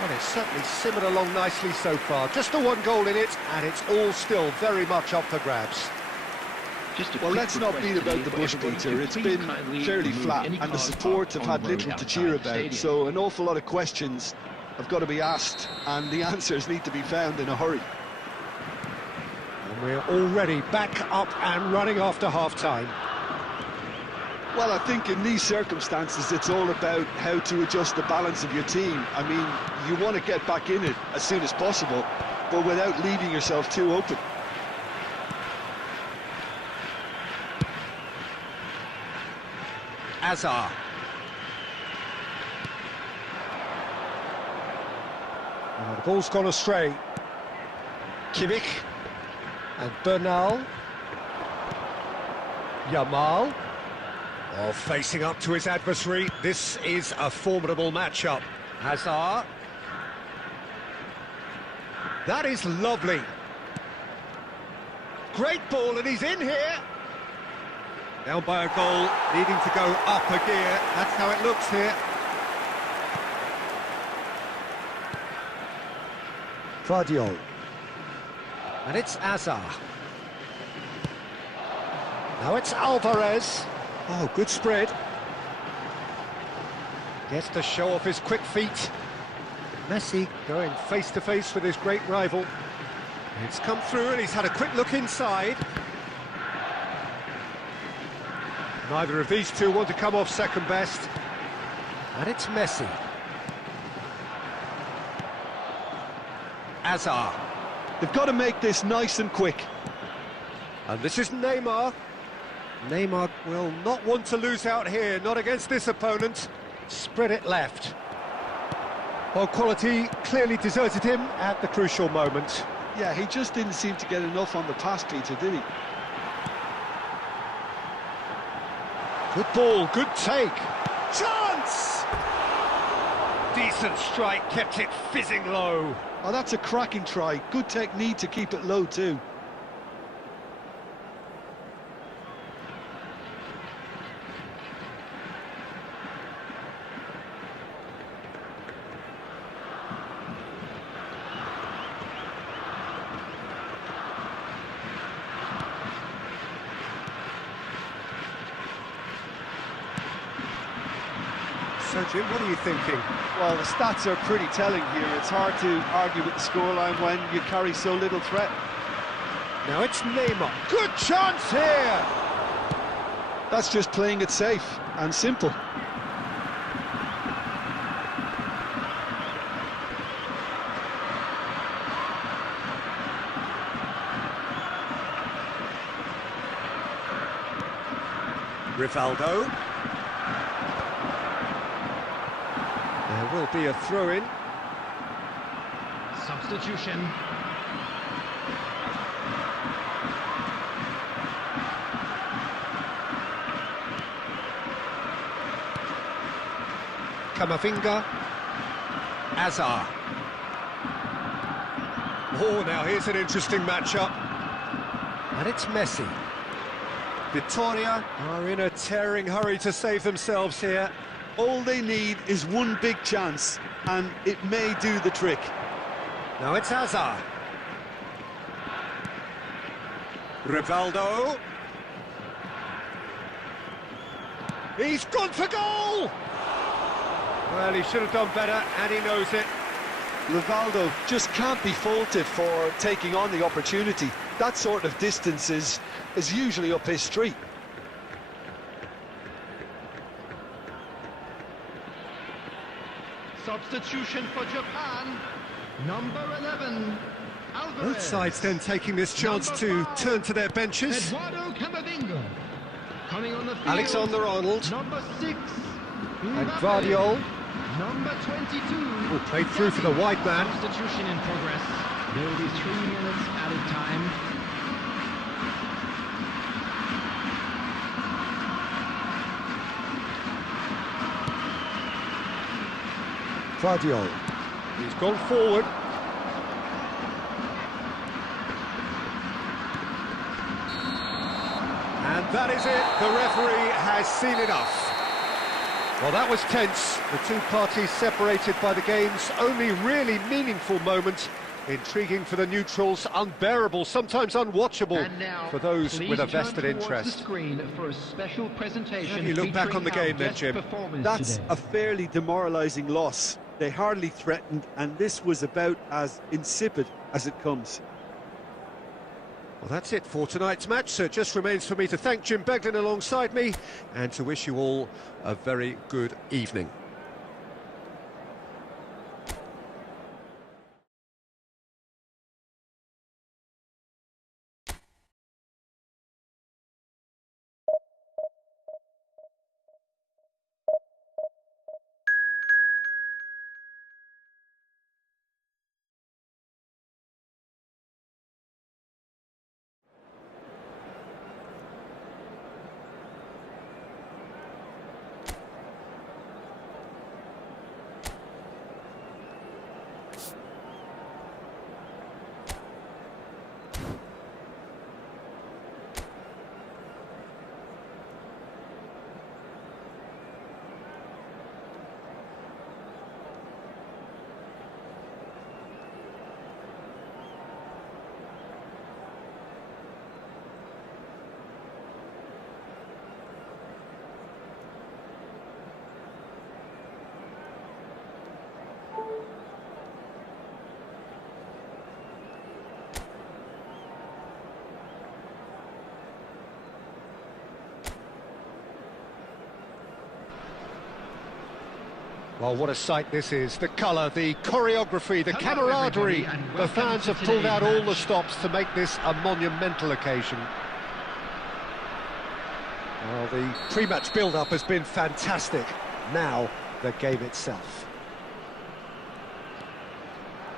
Well, it's certainly simmered along nicely so far. Just the one goal in it, and it's all still very much up for grabs. Well, let's not beat about the bush, Peter. It's been fairly flat, and the support have had little to cheer about, so an awful lot of questions have got to be asked, and the answers need to be found in a hurry. And we're already back up and running after half-time. Well, I think in these circumstances, it's all about how to adjust the balance of your team. I mean, you want to get back in it as soon as possible, but without leaving yourself too open. Azar. Oh, the ball's gone astray. Kimmich. And Bernal. Yamal. Oh, facing up to his adversary. This is a formidable matchup. Hazard. That is lovely. Great ball, and he's in here. Down by a goal, needing to go up a gear. That's how it looks here. Gvardiol. And it's Azar. Now it's Alvarez. Oh, good spread. Gets to show off his quick feet. Messi going face-to-face with his great rival. It's come through and he's had a quick look inside. Neither of these two want to come off second best. And it's Messi. Azar. They've got to make this nice and quick. And this is Neymar. Neymar will not want to lose out here, not against this opponent. Spread it left. Well, quality clearly deserted him at the crucial moment. Yeah, he just didn't seem to get enough on the pass, Peter, did he? Good ball, good take. Chance! Decent strike, kept it fizzing low. Oh, that's a cracking try. Good technique to keep it low too. So, Jim, what are you thinking? Well, the stats are pretty telling here. It's hard to argue with the scoreline when you carry so little threat. Now it's Neymar. Good chance here! That's just playing it safe and simple. Rivaldo. There will be a throw-in. Substitution. Camavinga. Azar. Oh, now here's an interesting matchup. And it's Messi. Vitoria are in a tearing hurry to save themselves here. All they need is one big chance, and it may do the trick. Now it's Hazard. Rivaldo. He's gone for goal! Well, he should have done better, and he knows it. Rivaldo just can't be faulted for taking on the opportunity. That sort of distance is usually up his street. Substitution for Japan, number 11, Alvarez. Both sides then taking this chance to turn to their benches. Eduardo Camavinga. Coming on the field, Alexander-Arnold. number 6, And Mbappe. Guardiola. Number 22. Oh, played through for the wide man. Substitution in progress. There will be 3 minutes added time. Guardiola. He's gone forward. And that is it. The referee has seen enough. Well, that was tense. The two parties separated by the game's only really meaningful moment. Intriguing for the neutrals, unbearable, sometimes unwatchable And now, for those please with a turn vested towards interest. the screen for a special presentation. How do you look back on the featuring game then, our Jim? guest performance That's today. a fairly demoralising loss. They hardly threatened, and this was about as insipid as it comes. Well, that's it for tonight's match, so it just remains for me to thank Jim Beglin alongside me and to wish you all a very good evening. Well, what a sight this is. The colour, the choreography, the Hello, camaraderie. everybody, and The welcome fans to have pulled out all today's the match. stops to make this a monumental occasion. Well, the pre-match build-up has been fantastic. Now, the game itself.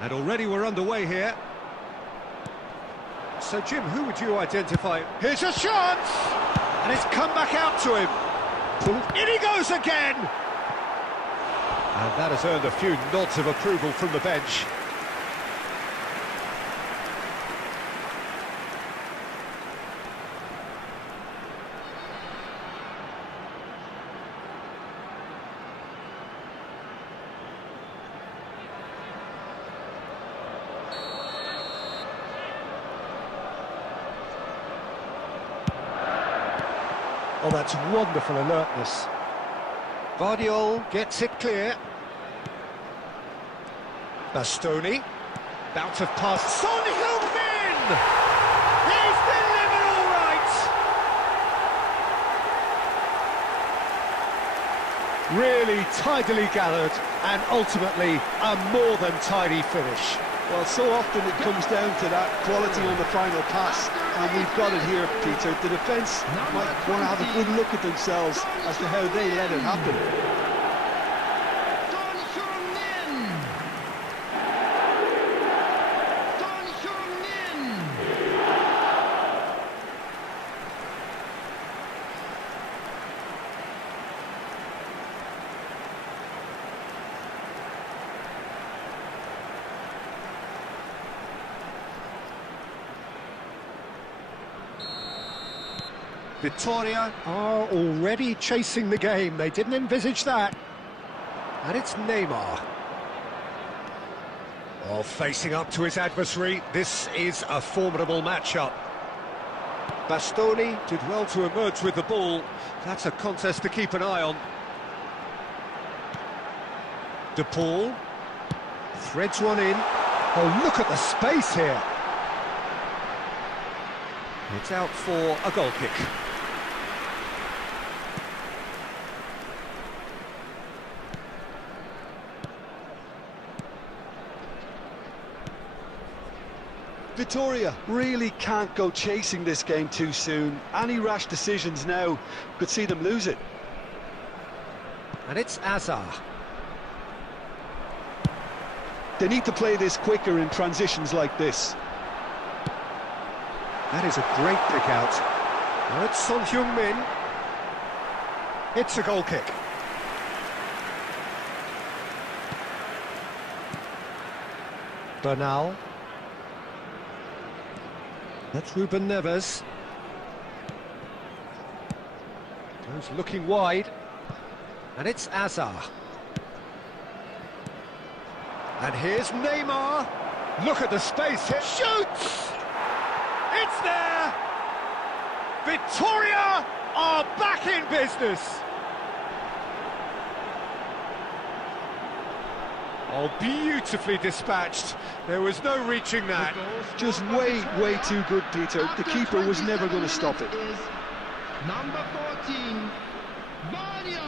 And already we're underway here. So, Jim, who would you identify? Here's a chance! And it's come back out to him. In he goes again! And that has earned a few nods of approval from the bench. Oh, that's wonderful alertness. Guardiola gets it clear. Bastoni, bout of pass. Son Heung-min! He's delivered all right! Really tidily gathered and ultimately a more than tidy finish. Well, so often it comes down to that quality on the final pass, and we've got it here, Peter. The defence might want to have a good look at themselves as to how they let it happen. Son Heung-min! Son Heung-min! Vitoria are already chasing the game. They didn't envisage that. And it's Neymar. Oh, facing up to his adversary. This is a formidable matchup. Bastoni did well to emerge with the ball. That's a contest to keep an eye on. De Paul. Threads one in. Oh, look at the space here. It's out for a goal kick. Vitoria really can't go chasing this game too soon. Any rash decisions now could see them lose it. And it's Azar. They need to play this quicker in transitions like this. That is a great pick out. Now it's Son Heung-min. It's a goal kick. Bernal. That's Ruben Neves. Goes looking wide. And it's Azar. And here's Neymar. Look at the space here. Shoots! It's there! Vitoria are back in business! Oh, beautifully dispatched. There was no reaching that. Just way too good, Peter. The keeper was never going to stop it. Number 14, Mario.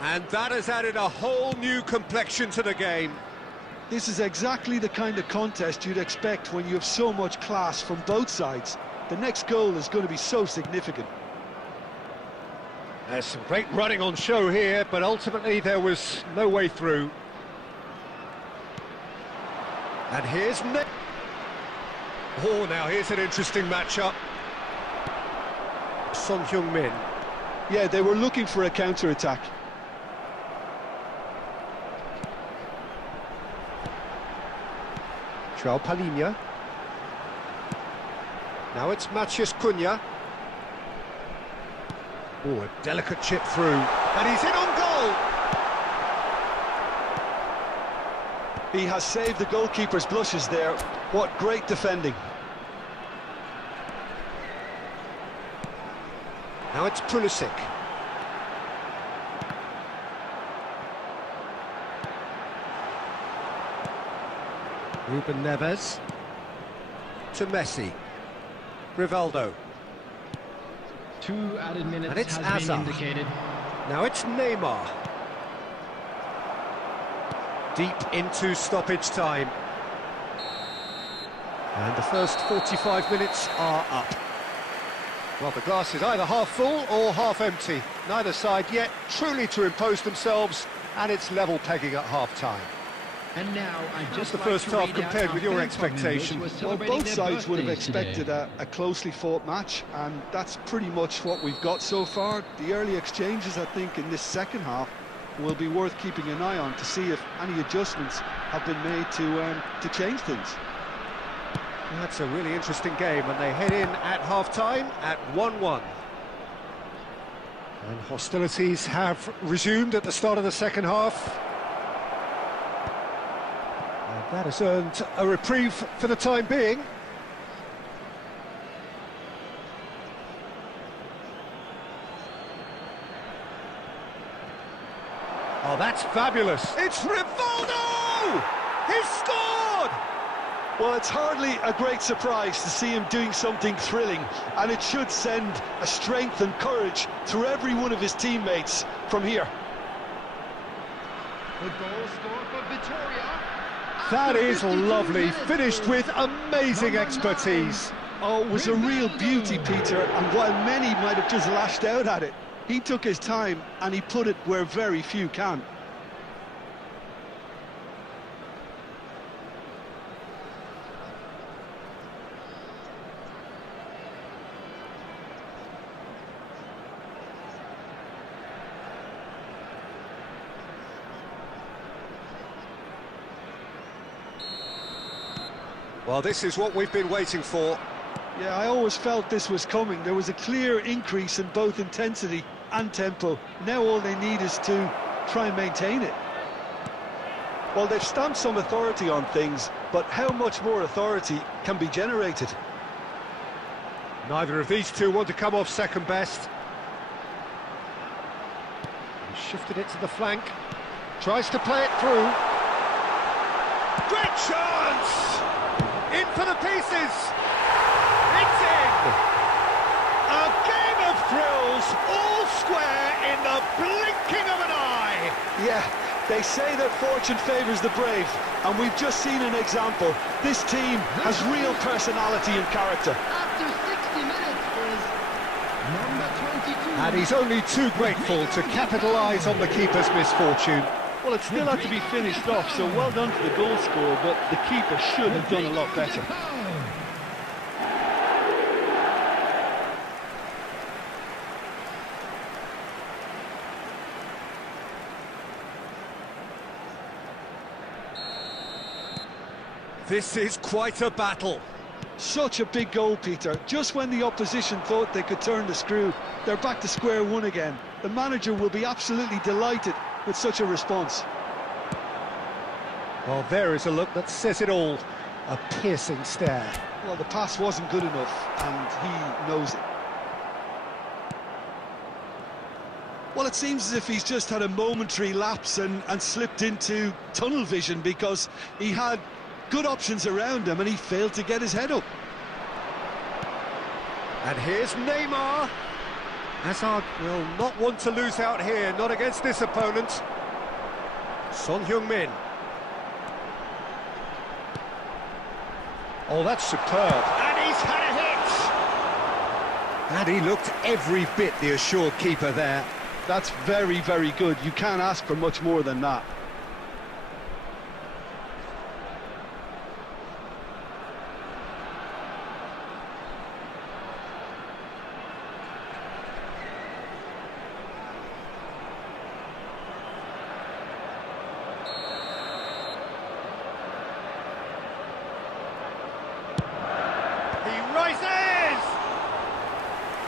And that has added a whole new complexion to the game. This is exactly the kind of contest you'd expect when you have so much class from both sides. The next goal is going to be so significant. There's some great running on show here, but ultimately there was no way through. And here's Oh, now here's an interesting matchup. Son Heung-min. Yeah, they were looking for a counter-attack. João Palhinha. Now it's Matheus Cunha. Oh, a delicate chip through. And he's in on goal! He has saved the goalkeeper's blushes there. What great defending. Now it's Pulisic. Ruben Neves. To Messi. Rivaldo. 2 added minutes And it's has Azar. been indicated. Now it's Neymar. Deep into stoppage time. And the first 45 minutes are up. Well, the glass is either half full or half empty. Neither side yet truly to impose themselves, and it's level pegging at half-time. And now Just the first half compared with your expectations. Well, both sides would have expected a closely fought match, and that's pretty much what we've got so far. The early exchanges, I think, in this second half will be worth keeping an eye on to see if any adjustments have been made to change things. That's a really interesting game, and they head in at half-time at 1-1. And hostilities have resumed at the start of the second half. And that has earned a reprieve for the time being. Oh, that's fabulous. It's Rivaldo! He's scored! Well, it's hardly a great surprise to see him doing something thrilling, and it should send a strength and courage through every one of his teammates from here. The goal scored for Vitoria. That After is 52 lovely, minutes finished is with amazing number expertise. Oh, it was a real beauty, Peter, and while many might have just lashed out at it, he took his time and he put it where very few can. Well, this is what we've been waiting for. Yeah, I always felt this was coming. There was a clear increase in both intensity and tempo. Now all they need is to try and maintain it. Well, they've stamped some authority on things, but how much more authority can be generated? Neither of these two want to come off second best. He shifted it to the flank. Tries to play it through. Great chance! In for the pieces! It's in! A game of thrills, all square in the blinking of an eye! Yeah, they say that fortune favours the brave, and we've just seen an example. This team has real personality and character. After 60 minutes is number 22. And he's only too grateful to capitalise on the keeper's misfortune. Well, it still had to be finished off, so well done to the goal scorer, but the keeper should have done a lot better. This is quite a battle. Such a big goal, Peter. Just when the opposition thought they could turn the screw, they're back to square one again. The manager will be absolutely delighted with such a response. Well, there is a look that says it all. A piercing stare. Well, the pass wasn't good enough, and he knows it. Well, it seems as if he's just had a momentary lapse and slipped into tunnel vision, because he had good options around him and he failed to get his head up. And here's Neymar. Hazard will not want to lose out here, not against this opponent. Son Heung-min. Oh, that's superb. And he's had a hit! And he looked every bit the assured keeper there. That's very, very good. You can't ask for much more than that. He rises!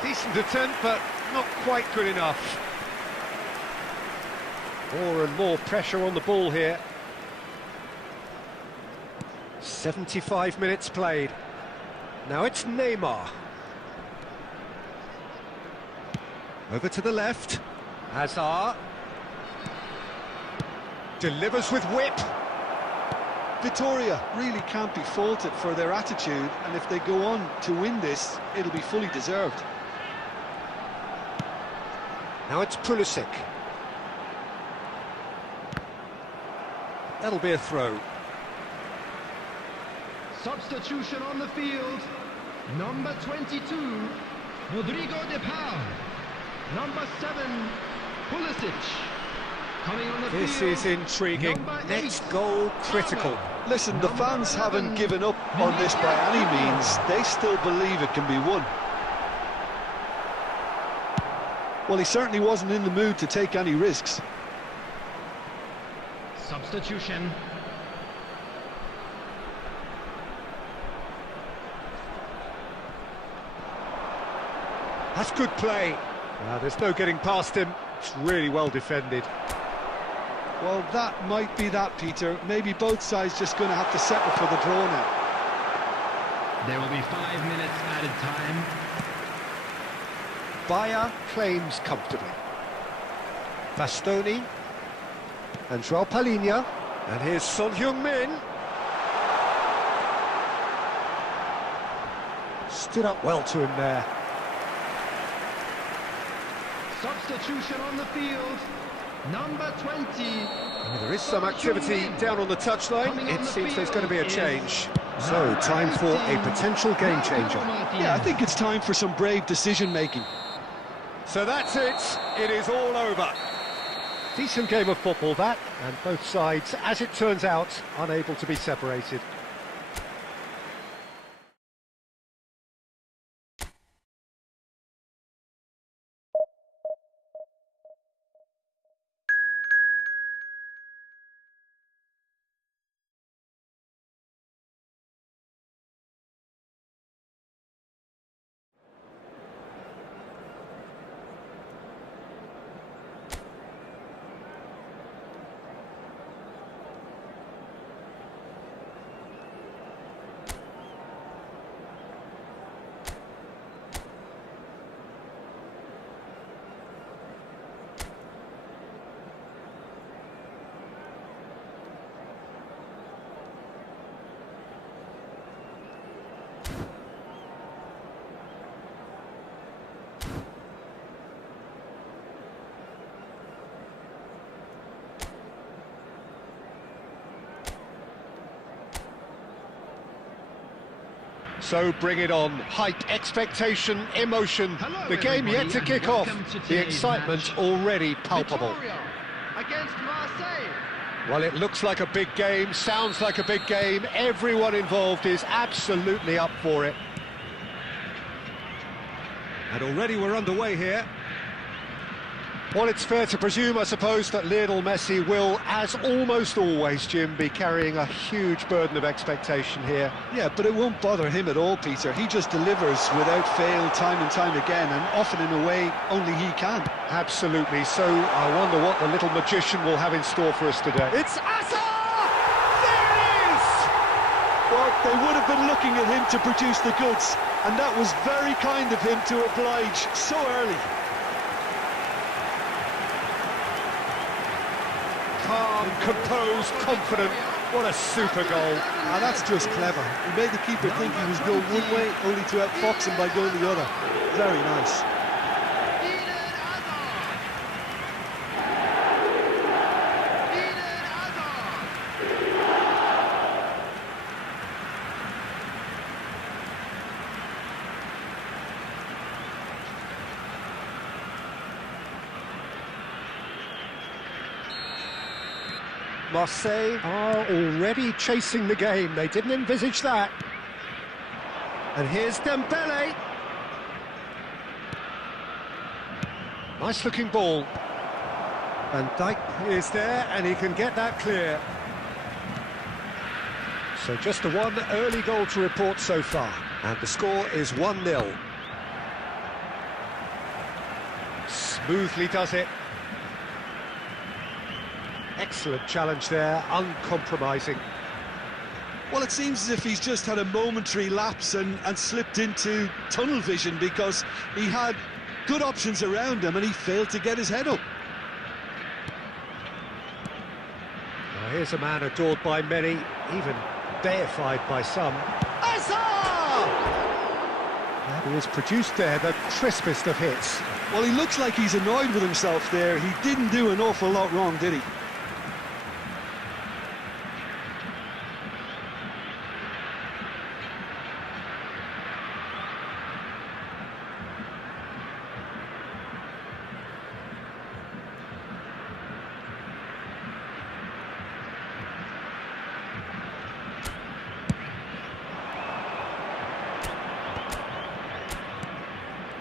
Decent attempt, but not quite good enough. More and more pressure on the ball here. 75 minutes played. Now it's Neymar. Over to the left. Hazard. Delivers with whip. Victoria really can't be faulted for their attitude, and if they go on to win this, it'll be fully deserved. Now it's Pulisic. That'll be a throw. Substitution on the field. Number 22, Rodrigo de Paul. Number 7, Pulisic. Coming on the This field. is intriguing. Number 8, Next goal critical. Listen, the fans haven't given up on this by any means. They still believe it can be won. Well, he certainly wasn't in the mood to take any risks. Substitution. That's good play. There's no getting past him. It's really well defended. Well, that might be that, Peter. Maybe both sides just going to have to settle for the draw now. There will be 5 minutes added time. Bayer claims comfortably. Bastoni. And Joao Palhinha. And here's Son Heung-min. Stood up well to him there. Substitution on the field. Number 20. There is some activity down on the touchline. It seems there's going to be a change. So, time for a potential game changer. Yeah, I think it's time for some brave decision-making. So that's it. It is all over. Decent game of football, that, and both sides, as it turns out, unable to be separated. So bring it on. Hype, expectation, emotion. Hello, The game yet everybody, to and kick off. welcome to The today's excitement match. already palpable. Vittoria against Marseille. Well, it looks like a big game, sounds like a big game. Everyone involved is absolutely up for it. And already we're underway here. Well, it's fair to presume, I suppose, that Lionel Messi will, as almost always, Jim, be carrying a huge burden of expectation here. Yeah, but it won't bother him at all, Peter. He just delivers without fail time and time again, and often in a way only he can. Absolutely. So I wonder what the little magician will have in store for us today. It's Hazard! There it is! Well, they would have been looking at him to produce the goods, and that was very kind of him to oblige so early. Calm, composed, confident. What a super goal. Ah, that's just clever. He made the keeper think he was going one way, only to outfox him by going the other. Very nice. Eden Hazard. Eden Hazard. Marseille are already chasing the game. They didn't envisage that. And here's Dembele. Nice looking ball. Van Dijk is there and he can get that clear. So just the one early goal to report so far. And the score is 1-0. Smoothly does it. Excellent challenge there, uncompromising. Well, it seems as if he's just had a momentary lapse and slipped into tunnel vision, because he had good options around him and he failed to get his head up. Now here's a man adored by many, even deified by some. Hazard! And he has produced there the crispest of hits. Well, he looks like he's annoyed with himself there. He didn't do an awful lot wrong, did he?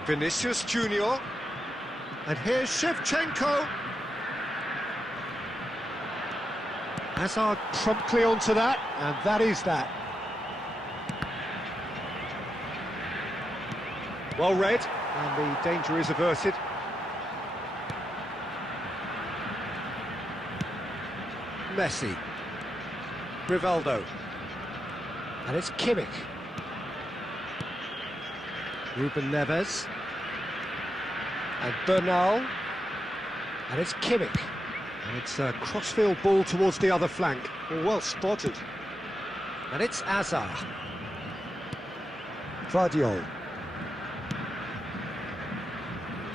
Vinicius Junior. And here's Shevchenko. Hazard promptly onto that, and that is that. Well read, and the danger is averted. Messi. Rivaldo. And it's Kimmich. Ruben Neves. And Bernal. And it's Kimmich. And it's a crossfield ball towards the other flank. Well spotted. And it's Hazard. Vardiol.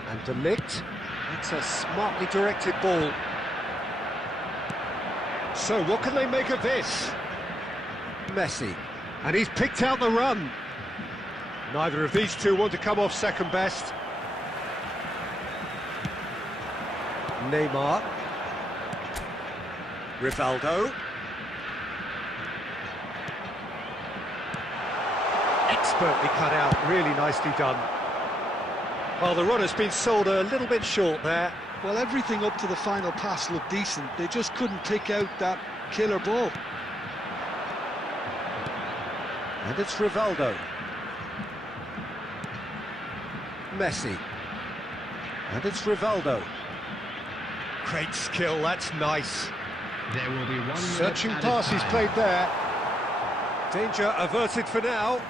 And De Ligt. That's a smartly directed ball. So what can they make of this? Messi. And he's picked out the run. Neither of these two want to come off second best. Neymar. Rivaldo. Expertly cut out, really nicely done. Well, the run has been sold a little bit short there. Well, everything up to the final pass looked decent. They just couldn't pick out that killer ball. And it's Rivaldo. Messi. And it's Rivaldo. Great skill, that's nice. There will be 1 minute Searching added pass he's time. played there. Danger averted for now.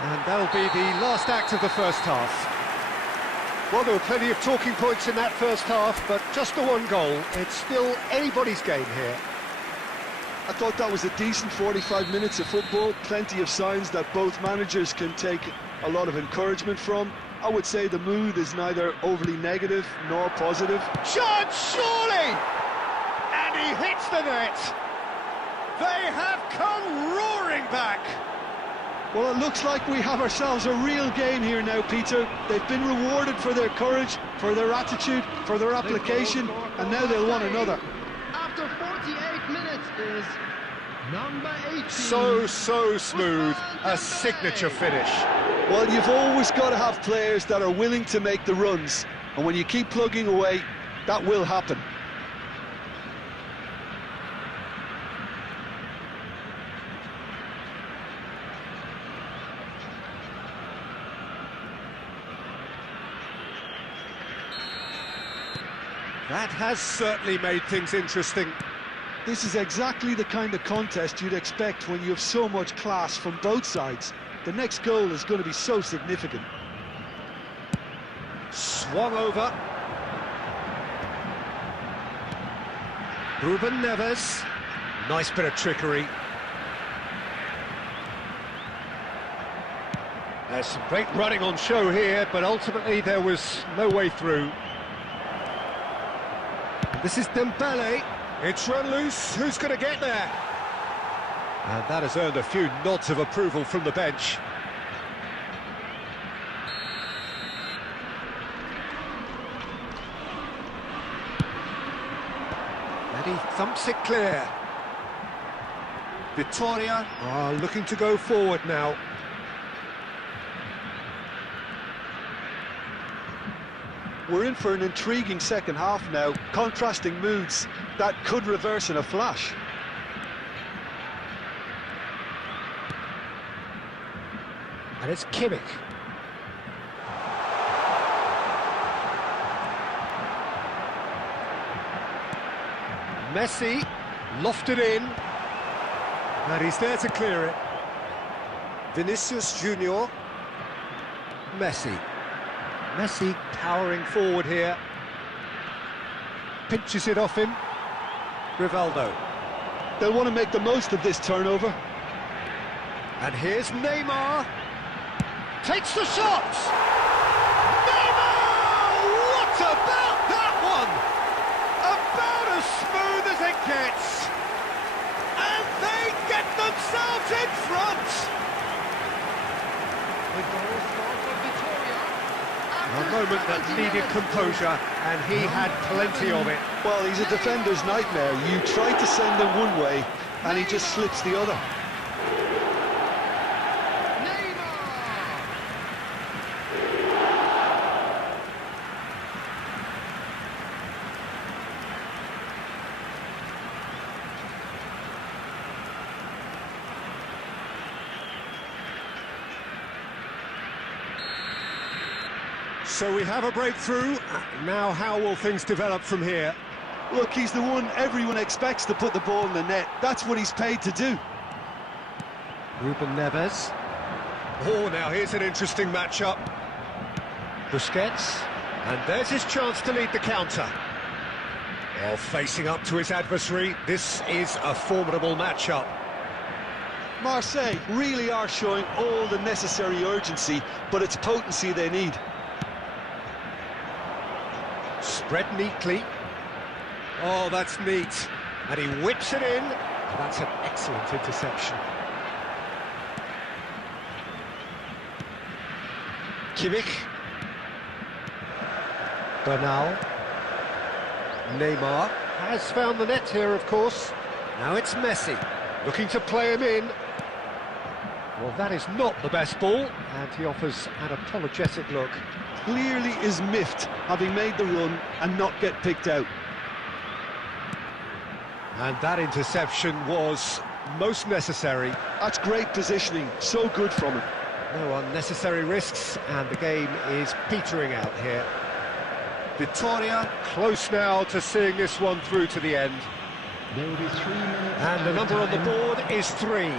And that'll be the last act of the first half. Well, there were plenty of talking points in that first half, but just the one goal. It's still anybody's game here. I thought that was a decent 45 minutes of football. Plenty of signs that both managers can take a lot of encouragement from. I would say the mood is neither overly negative nor positive. Chance, surely! And he hits the net. They have come roaring back. Well, it looks like we have ourselves a real game here now, Peter. They've been rewarded for their courage, for their attitude, for their application, and now they'll want another. After 48 minutes is number 18. So smooth, a signature finish. Well, you've always got to have players that are willing to make the runs, and when you keep plugging away, that will happen. That has certainly made things interesting. This is exactly the kind of contest you'd expect when you have so much class from both sides. The next goal is going to be so significant. Swung over. Ruben Neves. Nice bit of trickery. There's some great running on show here, but ultimately there was no way through. This is Dembele. It's run loose. Who's going to get there? And that has earned a few nods of approval from the bench. And he thumps it clear. Vitória are looking to go forward now. We're in for an intriguing second half now, contrasting moods that could reverse in a flash. And it's Kimmich. Messi lofted in, and he's there to clear it. Vinicius Junior. Messi powering forward here. Pinches it off him. Rivaldo. They'll want to make the most of this turnover. And here's Neymar. Takes the shot! Neymar! What about that one? About as smooth as it gets. And they get themselves in front. The goal scored for Vitória. A moment that needed composure, and he had plenty of it. Well, he's a defender's nightmare. You try to send him one way, and he just slips the other. So we have a breakthrough. Now how will things develop from here? Look, he's the one everyone expects to put the ball in the net. That's what he's paid to do. Ruben Neves. Oh, now here's an interesting matchup. Busquets. And there's his chance to lead the counter. Well, facing up to his adversary, this is a formidable matchup. Marseille really are showing all the necessary urgency, but it's potency they need. Spread neatly. Oh, that's neat. And he whips it in. That's an excellent interception. Kimmich. Bernal. Neymar has found the net here, of course. Now it's Messi, looking to play him in. Well, that is not the best ball, and he offers an apologetic look. Clearly is miffed, having made the run and not get picked out. And that interception was most necessary. That's great positioning, so good from him. No unnecessary risks, and the game is petering out here. Vitória close now to seeing this one through to the end. There will be 3 minutes. And the number on the board is 3.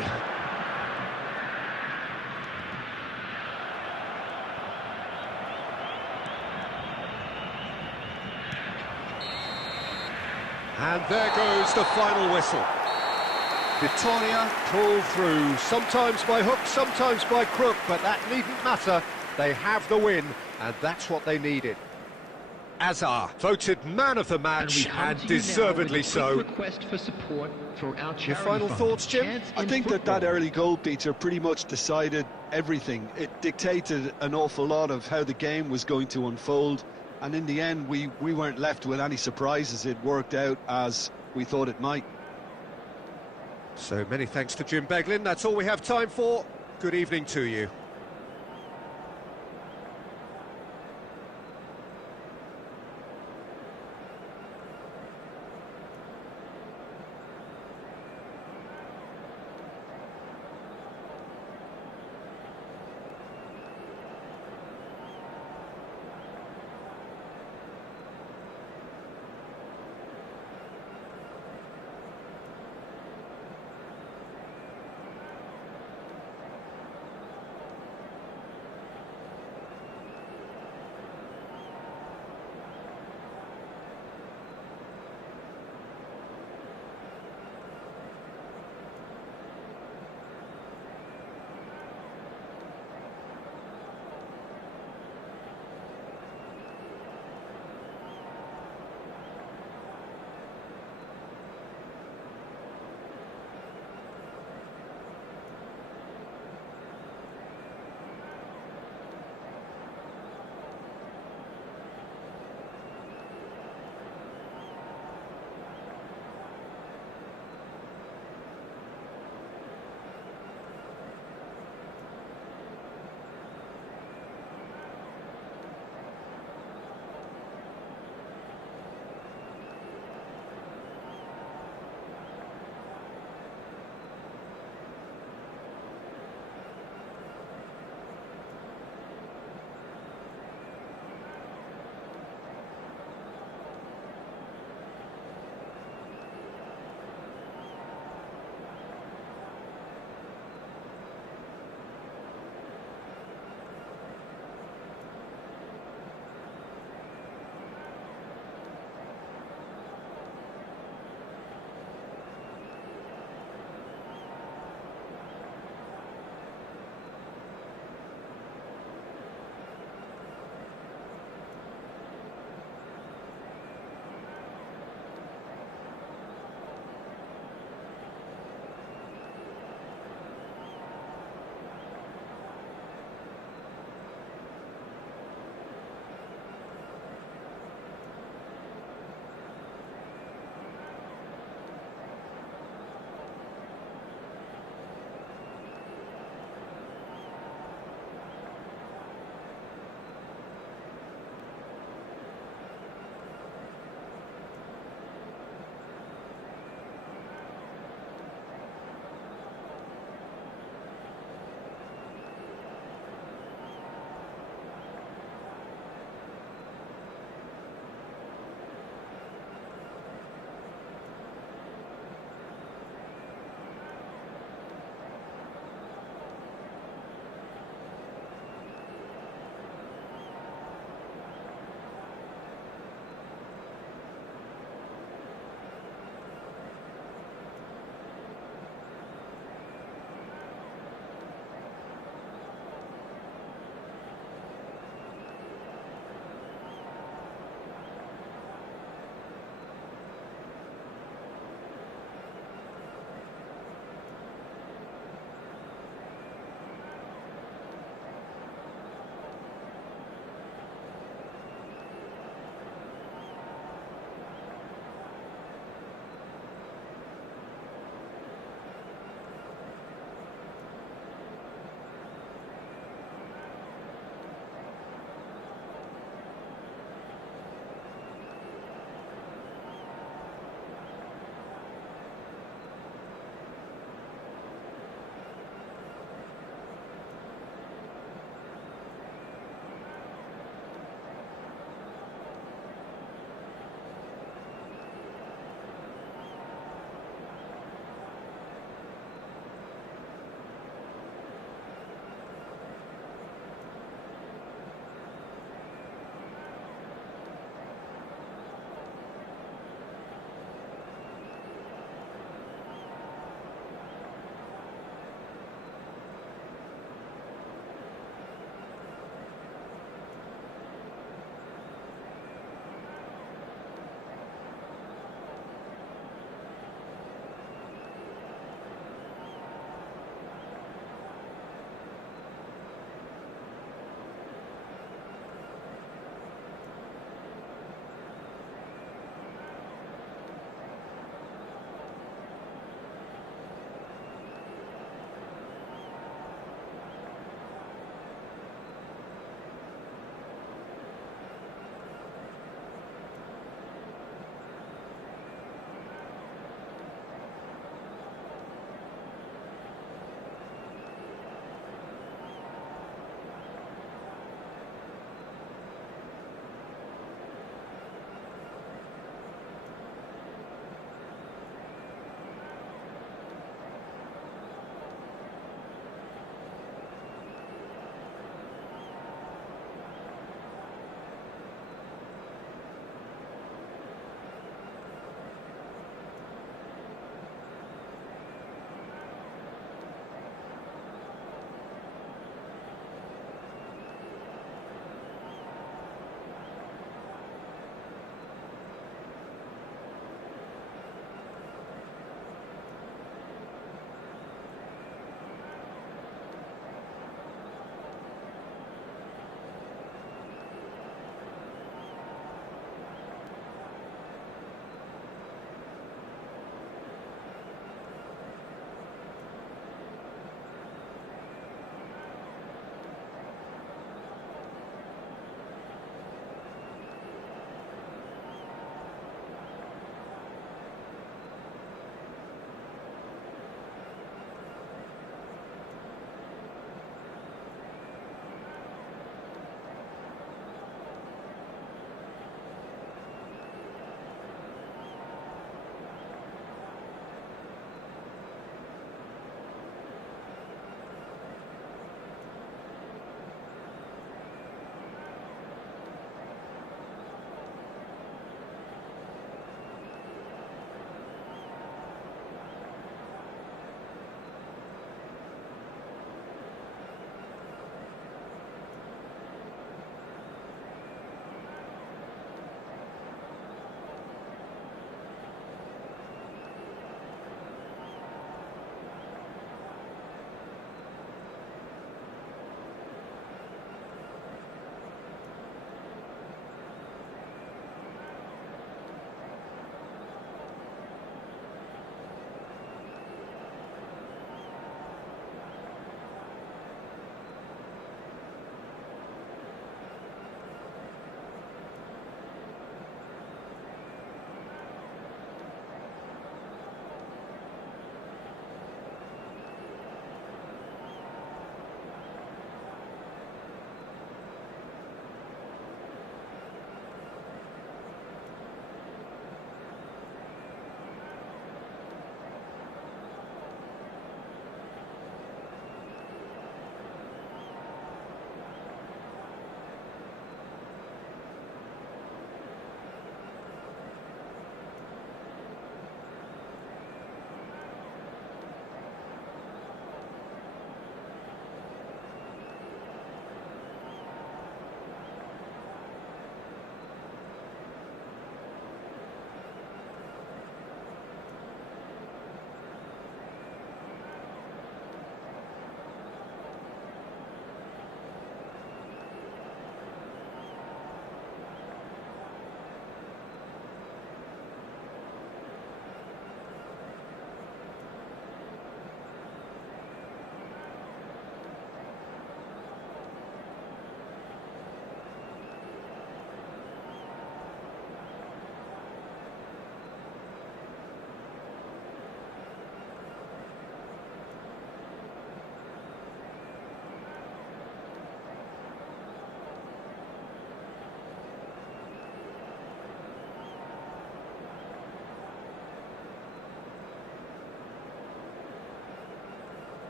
And there goes the final whistle. Vitoria pull through, sometimes by hook, sometimes by crook, but that needn't matter. They have the win, and that's what they needed. Azar, voted man of the match, and deservedly so. Request for support for our Your final thoughts, Jim? I think that early goal, Peter, pretty much decided everything. It dictated an awful lot of how the game was going to unfold, and in the end, we weren't left with any surprises. It worked out as we thought it might. So many thanks to Jim Beglin. That's all we have time for. Good evening to you.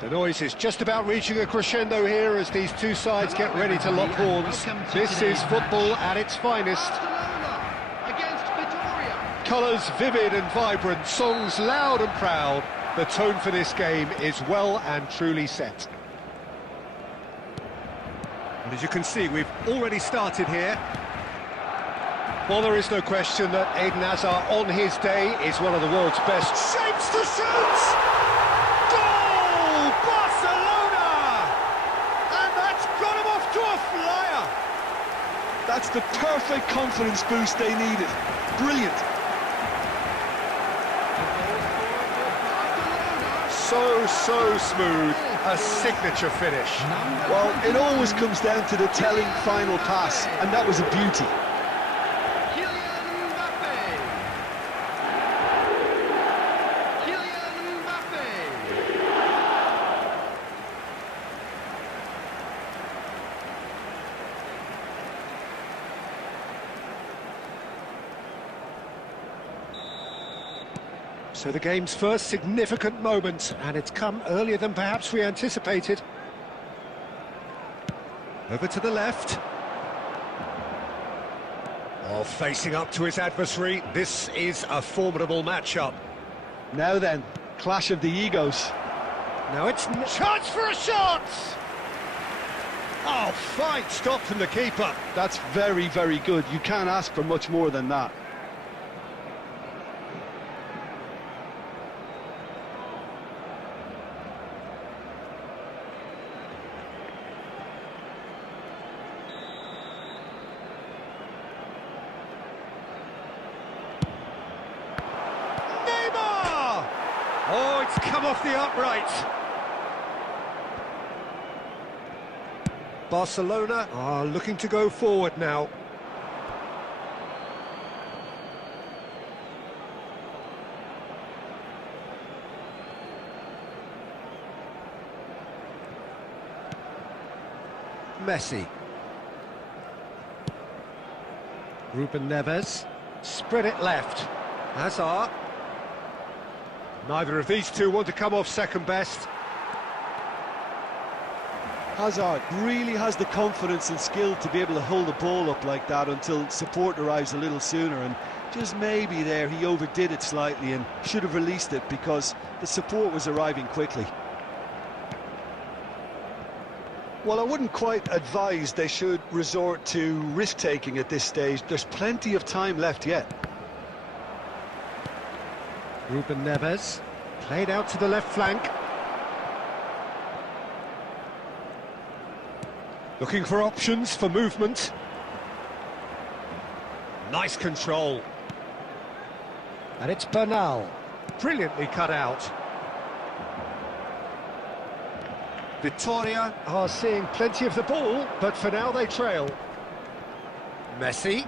The noise is just about reaching a crescendo here as these two sides get ready to lock horns. This is football at its finest. Barcelona against Vitoria. Colours vivid and vibrant, songs loud and proud. The tone for this game is well and truly set. And as you can see, we've already started here. Well, there is no question that Eden Hazard on his day is one of the world's best. Shapes to shoot! Goal! Barcelona! And that's got him off to a flyer! That's the perfect confidence boost they needed. Brilliant. So smooth, a signature finish. Well, it always comes down to the telling final pass, and that was a beauty. Kylian Mbappe. Kylian Mbappe. So the game's first significant moment, and it's come earlier than perhaps we anticipated. Over to the left. Oh, facing up to his adversary, this is a formidable matchup. Now then, clash of the egos. Now it's chance for a shot! Oh, fine stop from the keeper. That's very, very good. You can't ask for much more than that. Oh, it's come off the upright. Barcelona are looking to go forward now. Messi. Ruben Neves. Spread it left. Hazard. Neither of these two want to come off second best. Hazard really has the confidence and skill to be able to hold the ball up like that until support arrives a little sooner, and just maybe there he overdid it slightly and should have released it because the support was arriving quickly. Well, I wouldn't quite advise they should resort to risk-taking at this stage. There's plenty of time left yet. Ruben Neves, played out to the left flank. Looking for options for movement. Nice control. And it's Bernal, brilliantly cut out. Vitoria are seeing plenty of the ball, but for now they trail. Messi,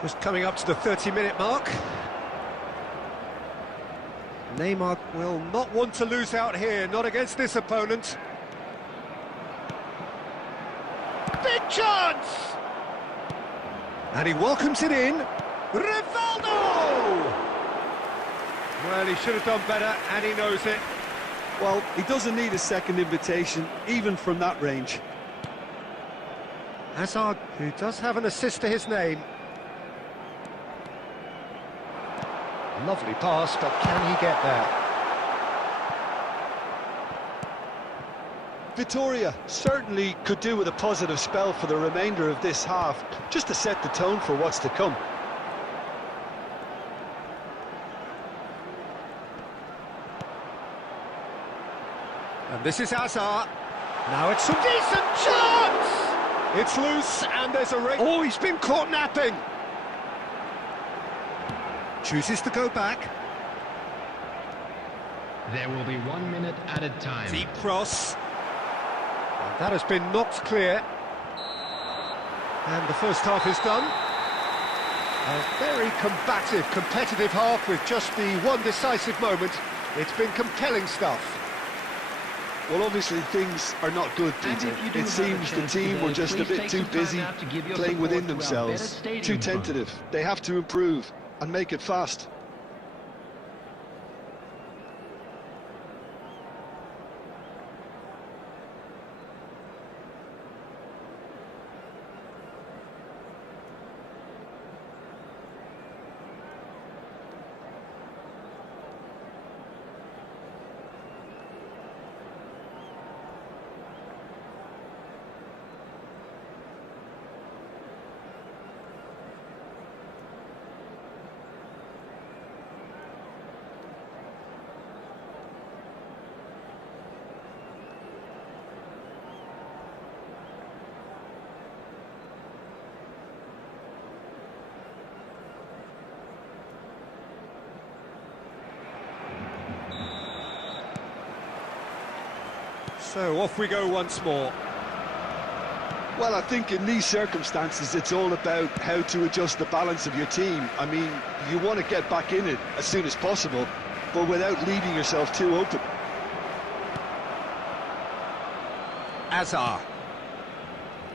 just coming up to the 30-minute mark. Neymar will not want to lose out here, not against this opponent. Big chance! And he welcomes it in. Rivaldo! Well, he should have done better, and he knows it. Well, he doesn't need a second invitation, even from that range. Hazard, who does have an assist to his name. Lovely pass, but can he get there? Vitoria certainly could do with a positive spell for the remainder of this half, just to set the tone for what's to come. And this is Hazard. Now it's some decent chance! It's loose, and there's a ring. Oh, he's been caught napping. Chooses to go back. There will be 1 minute added time. Deep cross. And that has been knocked clear. And the first half is done. A very combative, competitive half with just the one decisive moment. It's been compelling stuff. Well, obviously things are not good, Peter. It seems the team were just a bit too busy playing within themselves, too tentative. They have to improve and make it fast. So off we go once more. Well, I think in these circumstances, it's all about how to adjust the balance of your team. I mean, you want to get back in it as soon as possible, but without leaving yourself too open. Azar.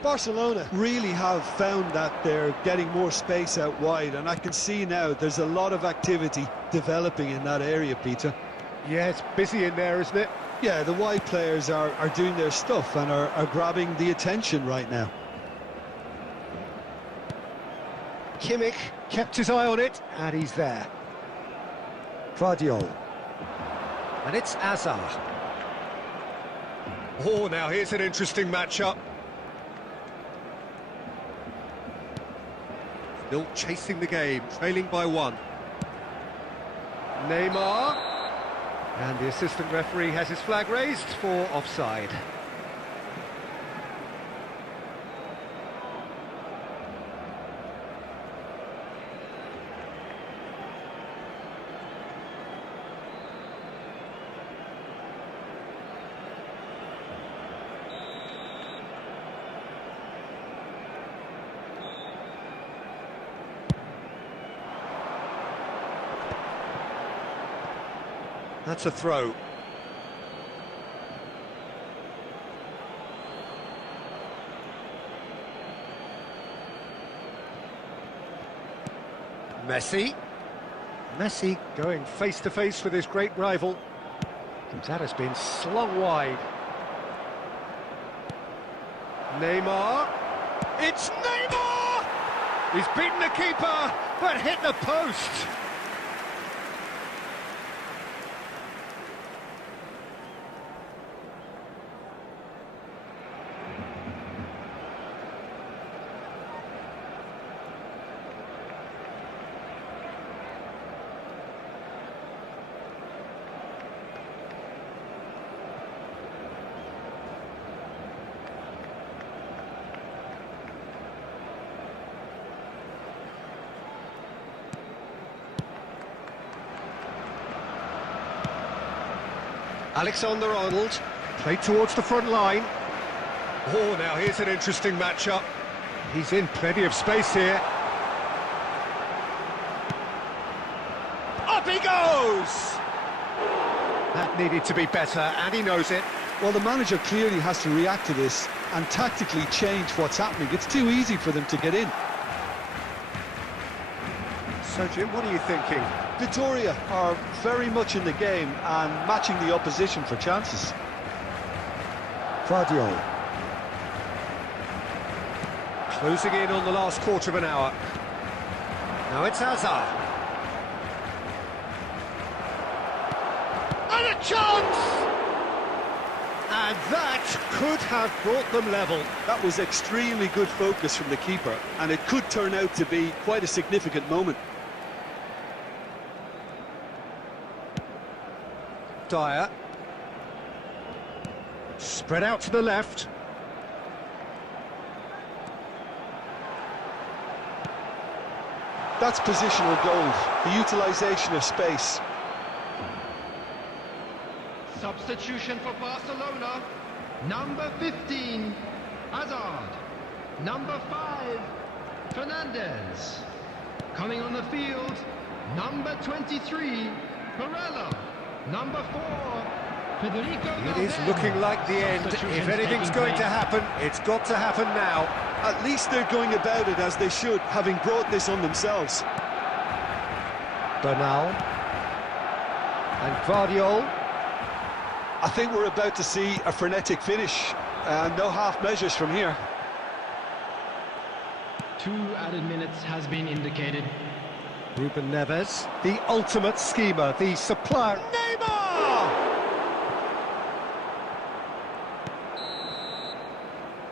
Barcelona really have found that they're getting more space out wide, and I can see now there's a lot of activity developing in that area, Peter. Yeah, it's busy in there, isn't it? Yeah, the wide players are doing their stuff and are grabbing the attention right now. Kimmich kept his eye on it, and he's there. Guardiola. And it's Azar. Oh, now here's an interesting matchup. Still chasing the game, trailing by 1. Neymar. And the assistant referee has his flag raised for offside. That's a throw. Messi. Messi going face to face with his great rival. And that has been slung wide. Neymar. It's Neymar! He's beaten the keeper, but hit the post. Alexander-Arnold, played towards the front line. Oh, now here's an interesting matchup. He's in plenty of space here. Up he goes! That needed to be better, and he knows it. Well, the manager clearly has to react to this and tactically change what's happening. It's too easy for them to get in. So, Jim, what are you thinking? Vitoria are very much in the game and matching the opposition for chances. Guardiola. Closing in on the last quarter of an hour. Now it's Hazard. And a chance! And that could have brought them level. That was extremely good focus from the keeper, and it could turn out to be quite a significant moment. Dyer. Spread out to the left. That's positional gold, the utilisation of space. Substitution for Barcelona. Number 15, Hazard. Number 5, Fernandez. Coming on the field, number 23, Barella. Number 4, Federico It is looking like the end. If anything's going to happen, it's got to happen now. At least they're going about it as they should, having brought this on themselves. Bernal. And Guardiola. I think we're about to see a frenetic finish. No half measures from here. 2 added minutes has been indicated. Ruben Neves, the ultimate schemer, the supplier. Neymar!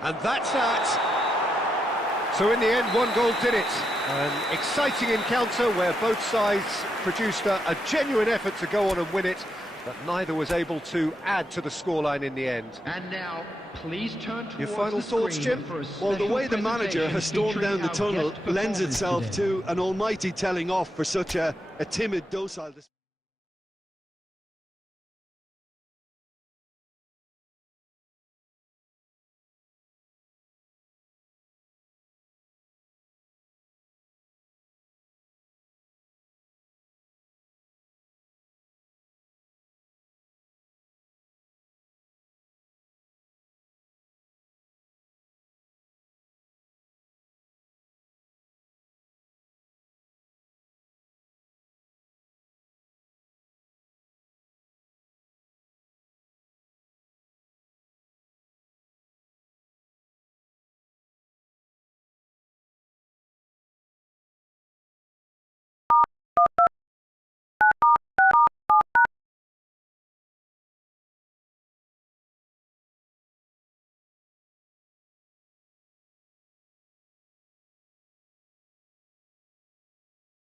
And that's that. So in the end, 1 goal did it. An exciting encounter where both sides produced a genuine effort to go on and win it, but neither was able to add to the scoreline in the end. And now, please turn towards Your final the thoughts, screen Jim? for a Well, the special way the manager has stormed presentation down the featuring tunnel our guest lends performance itself today. to an almighty telling off for such a timid, docile display.